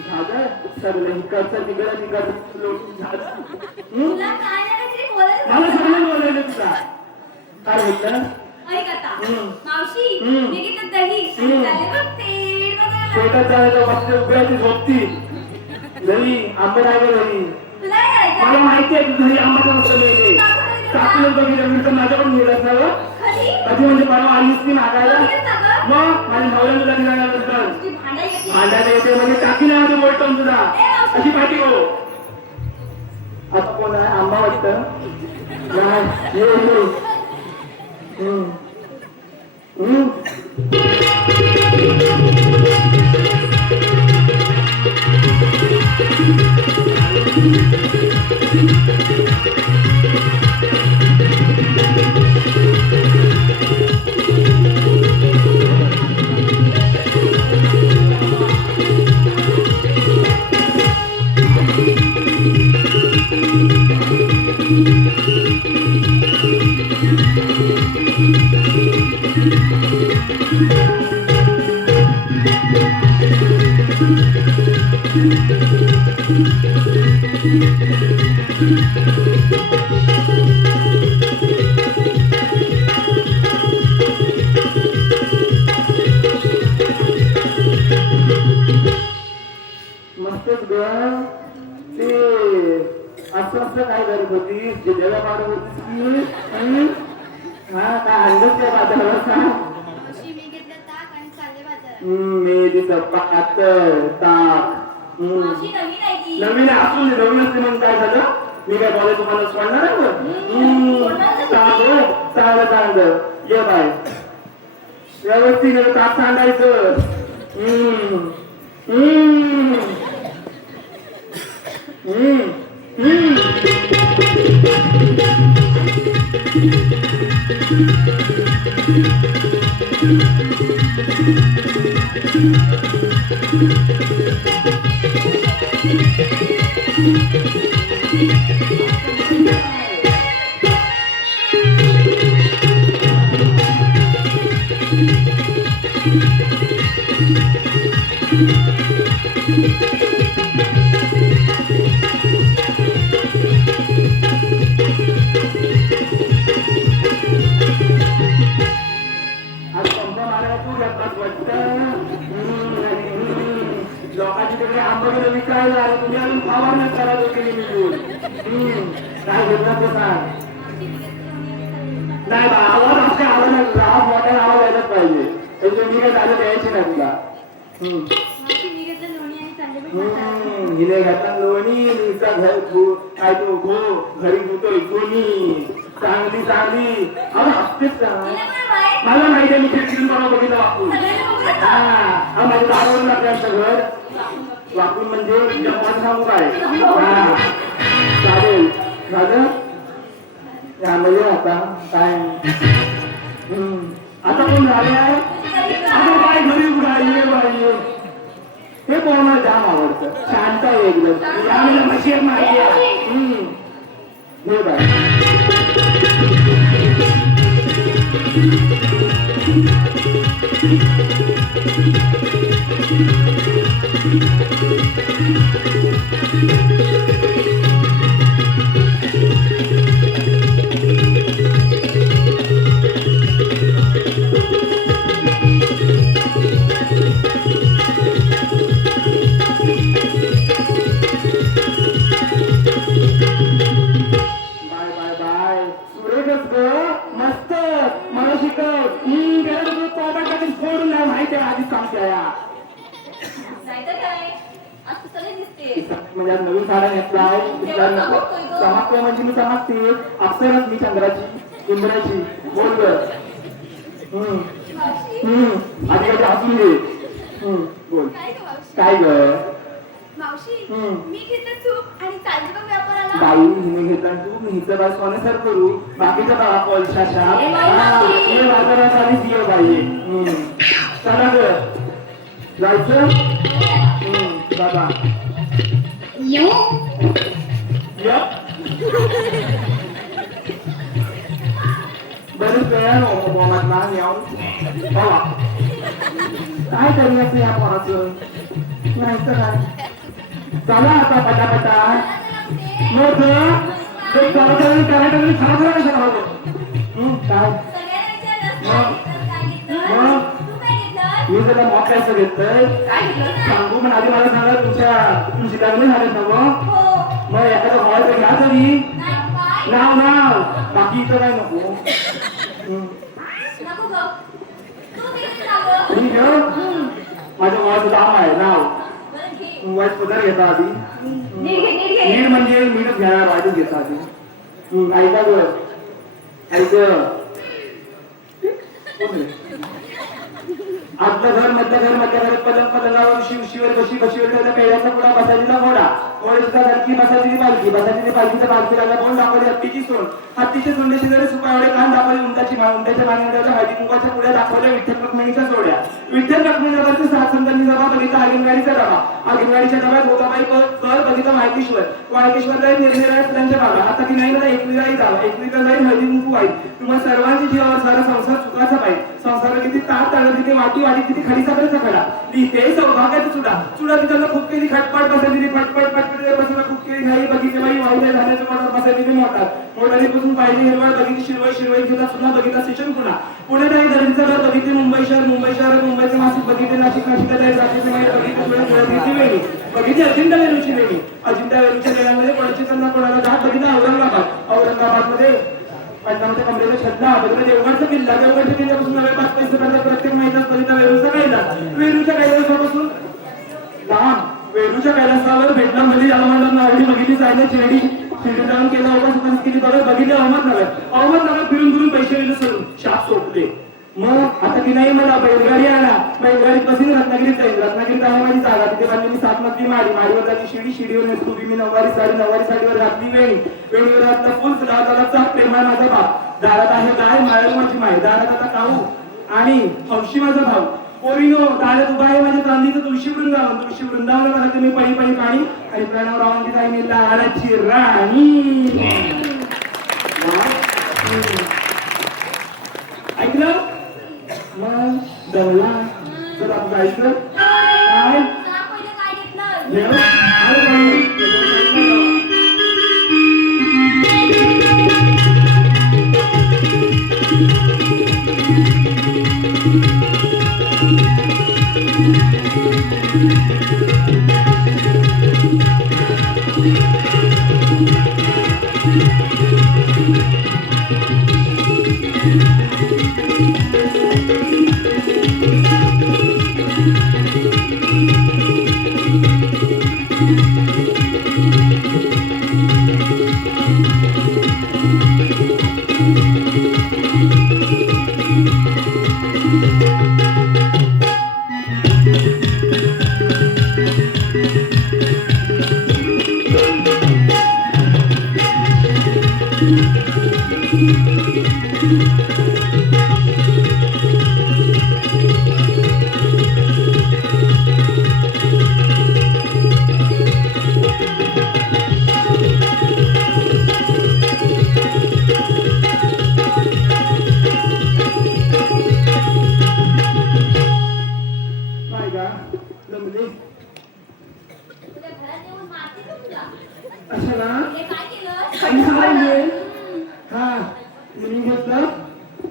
झालं सगळं इकडचं तिकडं तिकडचं लोटून झालं हं? तुला काय नाही काहीतरी बोलायचं मला होतं. सगळं बोलायला तुला काय म्हटलं ऐक आता हम्म. मावशी हम्म. मी घेतलं दही हम्म. चालले बघ तेल बघायला. शेतात जायचं मस्त उघड्याची झोपती घरी आंबट आहे का घरी तुला काय मला करायचं? माहिती आहे की घरी आंबाचा मस्त मिळते कापून बघितलं मी तर माझ्या पण मिळत ना गं. कधी? कधी म्हणजे परवा आलीस की मागायला बघितलं का गं? मग माझ्या भावला तुला निघाल्यानंतर ती भांडा येते. भांडायला येते म्हणजे टाकी नाही बोलतो तुला अशी पाठी हो आता कोण आहे आंबा वाटतं नाही, ये ये. हम्म. हम्म. मस्तच ग ते असं काय करत होतीस जे देवा मारत होतीस की हं? हा काय अंडच त्या बाजारावर सांग मावशी मी घेतलं ताक आणि चालले बाजारात. मेदीचं पातळ ताक मावशी नवीन आहे ती. नवीन असून नवीन असते म्हणून काय झालं मी काय बोलायचं तुम्हाला सोडणार आहे मग चांगलं चांगलं चांगलं ये बाय व्यवस्थित ताक सांगायचं हम्म हम्म हम्म हम्म आज पंप मारायला तू घेतलास वाटतं लोकांची तिकडे आंबे विकायला आणि तुम्ही अजून फवारणी करत होती निघून काय घेतला तो सांग नाही बा आवाज आमच्या आवाज मोठ्या आवाज यायलाच पाहिजे त्याच्यामुळे मी काय झालं द्यायची नाही तुला मावशी मी घेतलं लोणी आणि चालले बघ बाजारात. हिने घातला लोणी नुसता घर काय तो घरी धुतोय कोणी चांगली चांगली अरे हसतेच का तिला काय माहित? मला माहिती आहे मी खिडकीतून बरोबर बघितलं वाकून सगळ्यांना बघून जा. हा माझ्या दारावरून लागलं आमचं घर वाकून म्हणजे तुझ्या मन सांगू काय हा चालेल झालं त्यामध्ये आता काय आता कोण झाले आहे आता काय घरी उडाली बाई हे कोणाला जाम आवडतं शांत आहे एकदम यावेळेला मशीन माहिती आहे हे बाय बाय बाय बाय सुरेखच ग मस्त मला शिकव गेलं तुझं तोंडासाठी फोडून नाही माहिती आहे आधीच सांगते या नाहीतर काय आज तू सगळे दिसते. म्हणजे आज नवीन साडा नेसला आहे चमकते म्हणजे मी चमकते अक्षरच मी चंद्राची इंद्राची बोल ग मावशी आधी कधी हसून घे बोल काय ग मावशी? काय ग मावशी हम्म. मी घेतलं तूप आणि चालले बघ व्यापाराला. बाई हिने घेतला तू मी हिचं बस कोणी सर करू बाकीचं बघा कोलशाशा ए बाई, हे बाजारात आलीच ये बाई चला ग जायचं बाबा बरंच तयार मोहम्मद मान येऊन बाबा काय करू असं या पोराचं नाही तर काय चला आता पटापटा मग ते करायला खरा कशा काय मी जरा मॉक कसं घेतलंय सांगू पण आधी मला सांगा तुमची लग्न झाले ना मग एखादा हॉल तर घ्या तरी नाव बाकी इथं काय नको तुम्ही घेऊ माझ्या मुलाचं नाव आहे नाव वाईट पगार घेता आधी नीट म्हणजे मीठच घेणार वाईटच घेता आधी ऐका ग ऐक आतलं घर मधलं घर पलंगावर शिवर त्याच्या पेड्याचा पुढा बसायचा घोडा घोड्याचा धरकी बसायची पालखीच्या पालखीला बोल दाखवली हत्तीचे सोंडे शेजारी सुपावडे कान दाखवली उंटाच्या मानवड्याच्या हळदी कुंकाच्या पुढ्या दाखवल्या विठ्ठल रखुमाईच्या सोड्या विठ्ठल रखुमाईच्या सात संतांनी डबा बघितला आगीनगाडीच्या डब्यात होताबाई कर बघितला माहितीश्वर जाईल निरनिराळ्या फुलांच्या बागा आता की नाही मला एकविराई जावं एकविरा जाईल हळदी कुंकू वाईट तुम्हाला सर्वांची जीवावर सारा संसार चुकाचा पाहिजे संसार किती ताट ताळत तिथे वाटी किती खडीचा खडा लिहिते सौभाग्याचा चुडा तिथं खूप केली खटपट बसायची पटपट बसून खूप केली घाई बघितली बाई वाईट झाल्याचं मोटर बसायची मोटारीपासून पाहिजे हिरवळ बघितली शिरवई घेतला सुद्धा बघितला स्टेशन पुणे नाही दरीचं घर बघितले मुंबई शहर मुंबईचे मासिक बघितले नाशिकला बघितली अजिंठा वेरूची लेणी अजिंठा वेरूच्या लेण्यांमध्ये कोणाची त्यांना कोणाला घाट बघितला औरंगाबाद मध्ये पंचावन्न कमरेचा छड्डा बघितलं देवगडचा किल्ल्यापासून नव्या 5 पैसे प्रत्येक महिन्यात बघितला वेरूच्या कैलासापासून लांब वेरूच्या कैलासावर भेटला म्हणजे याला बघितली जायला शिर्डी जाऊन केला उपास केली बघितलं अहमदनगर फिरून पैसे दिले सोडून शाप सोडले मग आता की नाही मला बैलगाडी आला बैलगाडीत बसून रत्नागिरीत जाईल रत्नागिरीत आहे माझी जागा तिथे बांधली मी 7 मजली माडीवर जाती शिडीवर नेसतो मी नऊवारी साडीवर घातली वेणीवर घातला फुल फुलाचा प्रेमा माझा बाप दारात आहे गाय माळ्यावर माझी माय दारात आता काऊ आणि हौशी माझा भाऊ पोरीनो दारात उभा आहे माझ्या चांदीचं तुळशी वृंदावनाला मी पळी पाणी आणि प्रणवरावांची ताई मी लाडाची राणी ऐकलं मग दवला जर आपण जायचं काय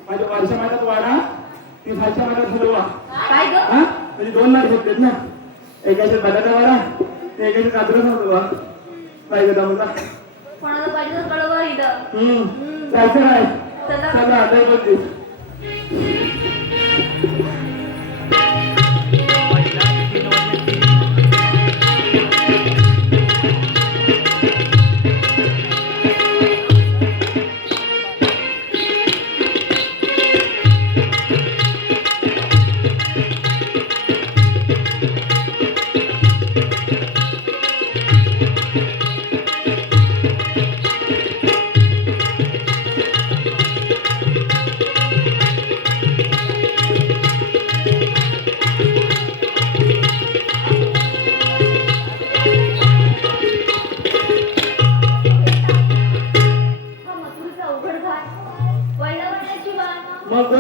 माझ्या वरच्या माठात वाडा ती खालच्या माठात हलवा म्हणजे 2 माठ घेतलेत ना एकाचे बटाटा वाडा ते एकाचे काजूचा हलवा पाहिजे दमला जायचं काय चला आता बोलते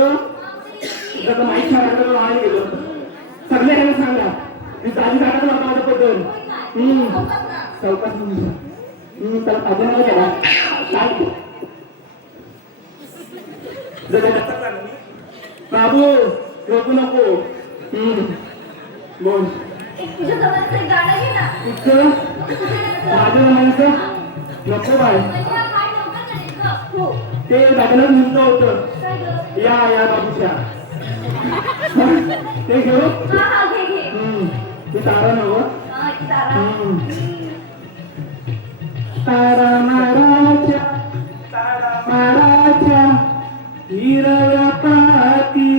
तुझं माहीत सांगायचं आम्ही गेलो सगळ्यांना सांगा मी जागी जागा लावता माझं पद्धत चौकात त्याला पाहिजे मला केला सांग बाबू रोकू नको बोल तुझ्या जवळचं एक गाणं घे ना. इतकं माझं म्हणायचं नको बाय म्हणजे हा पाठ लवकर चढेल गं. हो. ते लग्नात म्हणतं होतं काय गं? या बाबूच्या ते घेऊ हा, घे, घे. ते तारा नव हा, ती तारा. तारा माराच्या हिरव्या पाती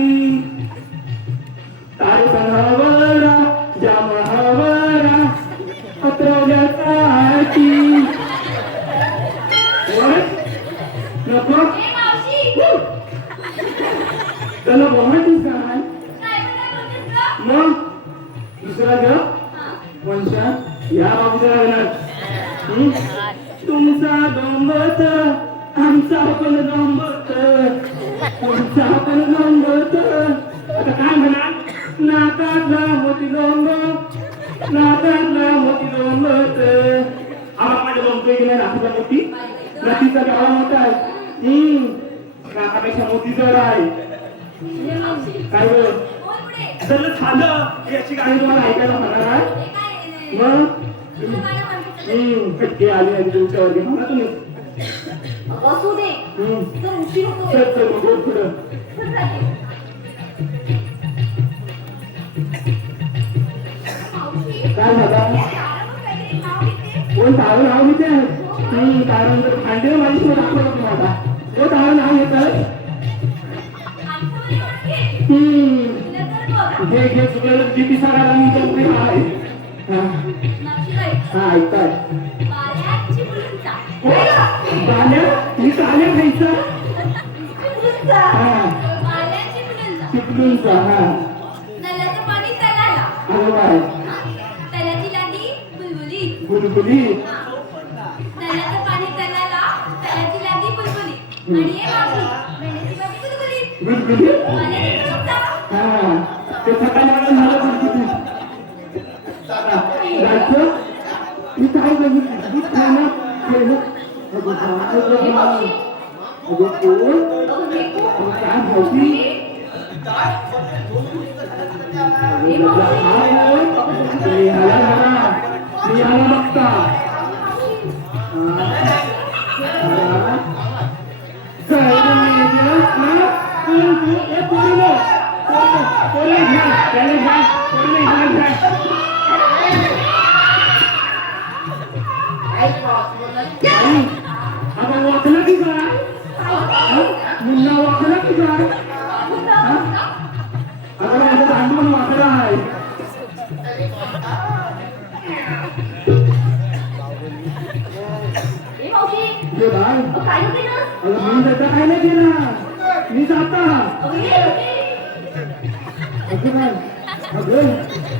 तारकन हवरा जाम हवरा पत्रवल्या काठी नको ए, मावशी. त्याला बोमायचीच का नाही काय बोलतेस गं? मग दुसरा घ्या हा. वंशा या बाबूच्या लग्नात तुमचा गंमत आमचा पण गंमत तुमचा पण गंमत आता काय म्हणा नाकातला मोती लोंब नाकातला मोती लोंबत आम्हाला माझ्या लोंबतोय की नाही नाकातला मोती नदीचा गावा मोठा आहे नाकापेक्षा मोती जड आहे ए, मावशी. काय बरं बोल पुढे. जर झालं याची गाणी तुम्हाला ऐकायला होणार आहे हे काय आहे? मग तुझं गाणं म्हणतेस. फटके आले आणि तुमच्यावर म्हणा तुम्ही असू दे. जर उशीर होतोय. चल चल मग बोल पुढं चल जाते. मावशी. काय झालं तारा बघ काहीतरी नाव घेते. कोण तारं नाव घेते तारण जर भांडे माझी दाखवलं तुम्हाला तो तारं नाव घेत आमचं वय घे. तुला तर बघ. घे घे चुकलं किती सारा मी तर आहे मावशी बाई. हा ऐकताय बाल्याची मुलींचा. गाण्या मी गाण्या खायचं मुलींचा. हा बाल्याची मुलींचा. चिपळूणचा हा नल्याचं पाणी तलाला. अरे बाय तल्याची लागी बुलबुली. बुलबुली नल्याचं पाणी तलाला. तल्याची लागी बुलबुली. आणि हे मावशी. मेंढ्याची बाकी बुलबुली. बुलबुली बाल्याची मुलींचा. हा ते सकाळी झालं बुलबुली जायचं मी काय बघितलं दूध खायला गेलं हे मावशी. अगं कोण अगं हे कोण? काय भावती हे मावशी. मी बघता आता वाकलं की काय मुन्ना वाकलं की काय आता माझं भांडून वाकलं आहे हे मावशी. जे बाय अगं काय होते ना? अगं मी त्याचा काय नाही केला मी जाता अगं हे होते. अगं काय अगं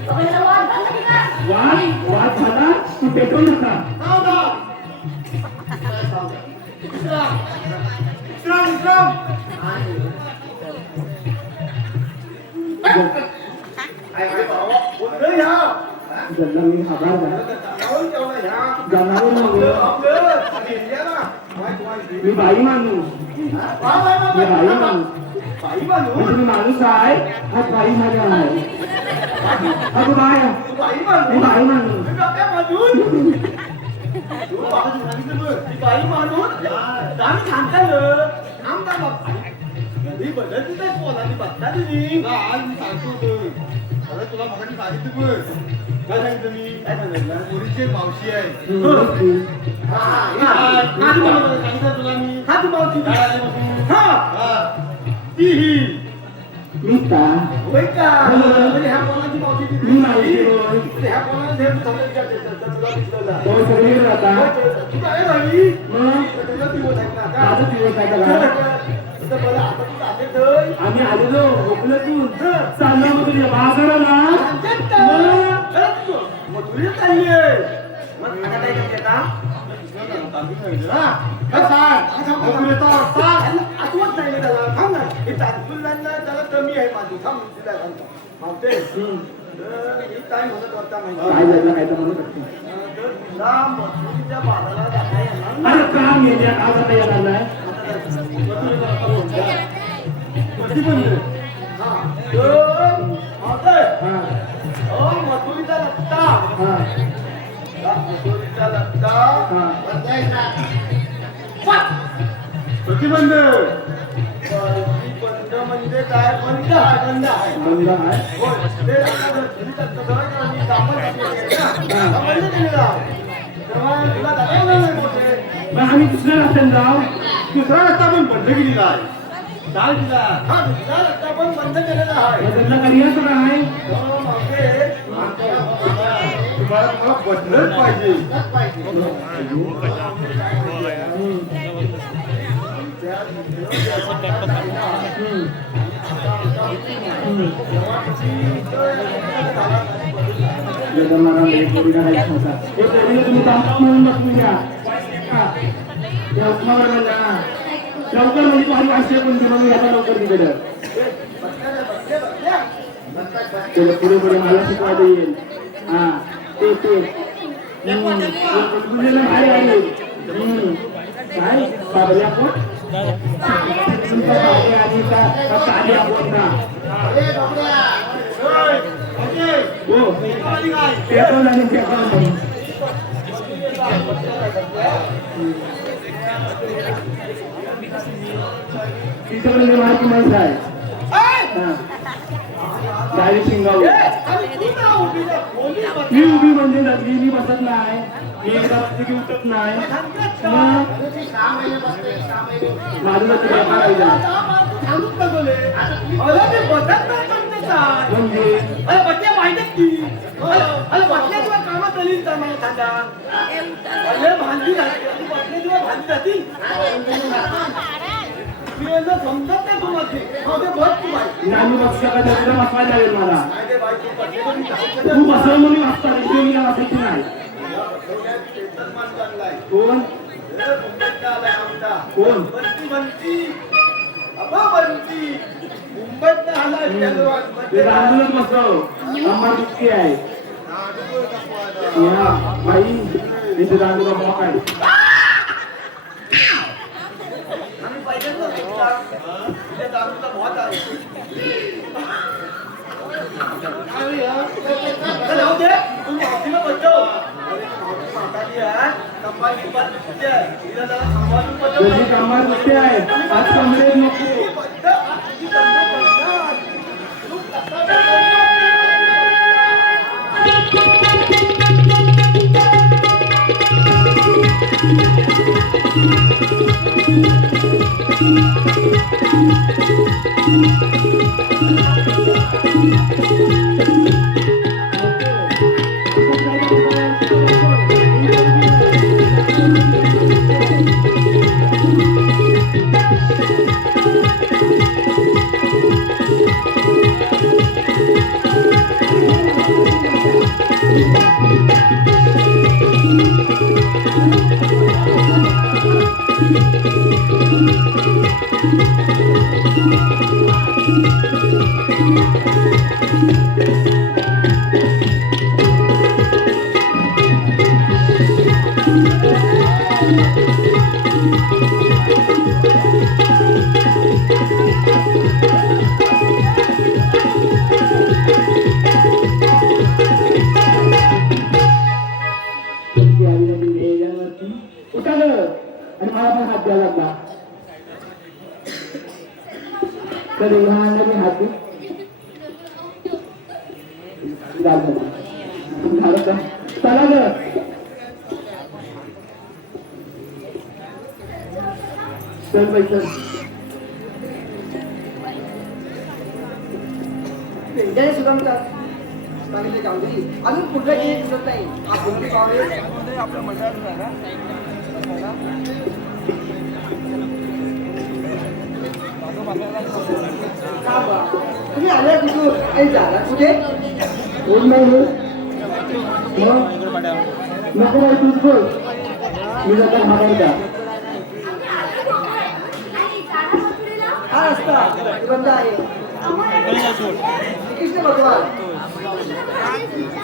अगं याला वाद झाला की काय? वाद झाला तू पेटवू नका ज्यांना मी आभार जाणार मी बाई मानू मी बाई मानू म्हणजे मी माणूस आहे हा बाई माझ्या आहे अगं बाय मी बाई मानू तुला मगाशी सांगितलं काय सांगितलं मी काय सांगितलं पोरीची मावशी आहे सांगितलं तुला मी मी का होय का म्हणजे ह्या कोणाची मावशी ती? मी माहिती होय. ह्या कोणाला हे तुला दिसलं होय, सगळे राहतात तू काय झाली मग तुझा दिवस आहे ना माझं दिवस आहे का आता तू आले तर आम्ही आलेलो ओकलतून चाललो मग तुझ्या बाजाराला मग तुझी चालली आहे मग आता काय करते आता आठवत नाही ना त्याला थांब ना हे तात्पुरल्यांना त्याला कमी आहे माझी थांब तिला सांगतो मावते ही काय म्हणत होता काय माहिती झालं काय तर म्हणत होती. तर तुला मथुरीच्या बाजाला जाता येणार ना? अरे काम येते आज आता येणार नाही. प्रतिबंध हा तर मावते हा मथुरीचा लत्ता हा मथुरीचा लत्ता हा. प्रतिबंध प्रतिबंध म्हणजे काय बंद आहे बंद आहे बंद आहे. होय, ते आता जर तुम्ही तसं करायचं आणि कामं केली ना, आता बंद केलेलं आहे. तेव्हा तुला जाता येणार नाही कुठे. मग आम्ही दुसऱ्या रस्त्याने जाऊ. दुसरा रस्ता पण बंद केलेला आहे चाल तिला हा दुसरा रस्ता पण बंद केलेला आहे मग त्यांना करियाचं काय? हो, मागे तुम्हाला मला बदलच पाहिजे तुम्ही तांबा म्हणून बसून घ्या. उठमावर म्हणा लवकर म्हणजे तुम्हाला वाचले पण म्हणून घ्या लवकर तिकडं पुढे पुढे मला शिकवायला येईल. हा ते काय बाबल्या कोण आणि का आपण ना हो पेट्रोल आणि पेट्रोल तिच्याकडे माहिती माणसं आहे डायरेक्ट शिंगाव मी उभी म्हणजे जातली मी बसत नाही मी एकदा बसली की उठत नाही माझं तर तुला करायचं म्हणजे माहिती की बसल्याशिवाय कामात आली भांडी बसल्याशिवाय भांडी जातील समजत नाही तुम्हाला बस तू बाई नानी बसला का त्याला बसवायला लागेल मला काय ते बाई तू बसले तू बसव म्हणून वाचता मी वाचायची नाही कोण कोण मुंबईत ते रांजूनच बसव आम्हाला दुःखी आहे या बाई इथे रांजूला मॉक आहे आम्ही पहिल्यांदा दारूचा बहुत आहे जाऊ दे तू मावशीला बचाव म्हातारी आहे कंबाईची बात तुझी आहे तिला जरा सांभाळून बचाव जशी कामार दुःखी आहे आज कमरेत नको आणि मला पण हात द्यायला लागला तर लहान मी हात झालं का चला ग चल पैसा पेंड्याने सुद्धा म्हणतात सांगितले गावडी अजून कुठलं काही दिसत नाही आपण पाहुणे आपल्या मंडळात आहे ना तुम्ही आल्या कुठून आणि झाला कुठे कोण नाही नको बाई तूच बोल मी जाता घाबरता आम्ही आलो दोघं. आणि जाणार मथुरेला? हा रस्ता बंद आहे आम्हाला श्रीकृष्ण भगवान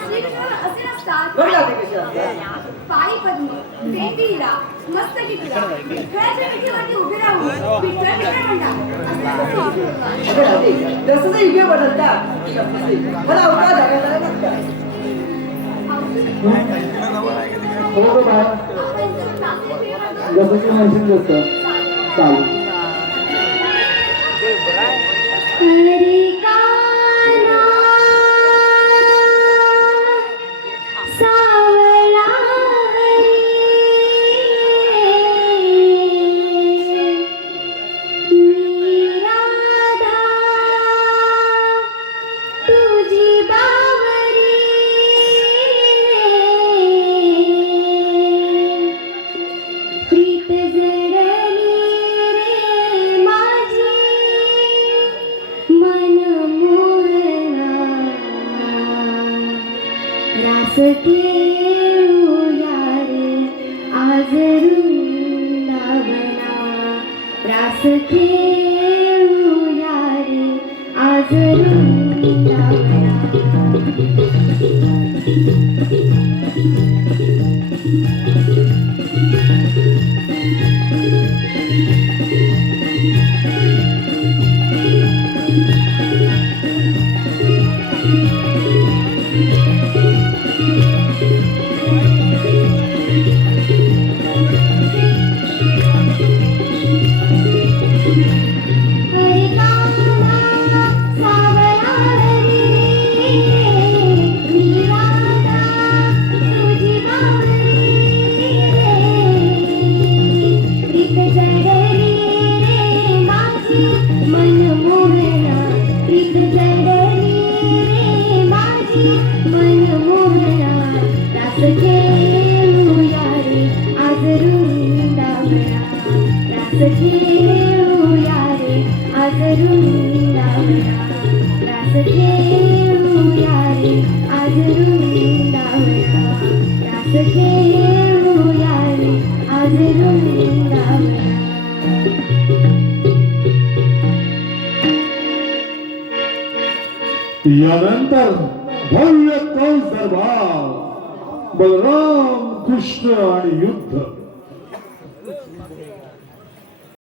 श्रीकृष्ण असे नसतात. बघ ना ते कसे असतात. पायी पद्मी, बेंबीला, मस्तकी तुला, विठ्ठलाच्या पिठीवरती उभे राहून विठ्ठल विठ्ठल म्हणतात. असं कसं? अगं राधे, जसं ते युगे बदलतात मला अवकाश धरायला लागतात. हो गं बाळा अहो, त्यांचं नाते प्रेमाचं जसं की म्हणशील तसं चालेल हरे काना सावला राधा तुझी बावरी प्रीत जडली रे माझी मन मोहना रास खेळूया रे आज वृंदावना रास खेळूया रे आज वृंदावना हरे काना सावला रे मी राधा तुझी बावरी प्रीत जडली रे माझी मन मोहना प्रीत जडली रे माझी मन मोहना रास खेळूया रे आज वृंदावना रास खेळूया रे आज वृंदावना रास खेळूया रे आज वृंदावना रास खेळूया रे आज वृंदावना यानंतर भव्य कंस दरबार बलराम कृष्ण आणि युद्ध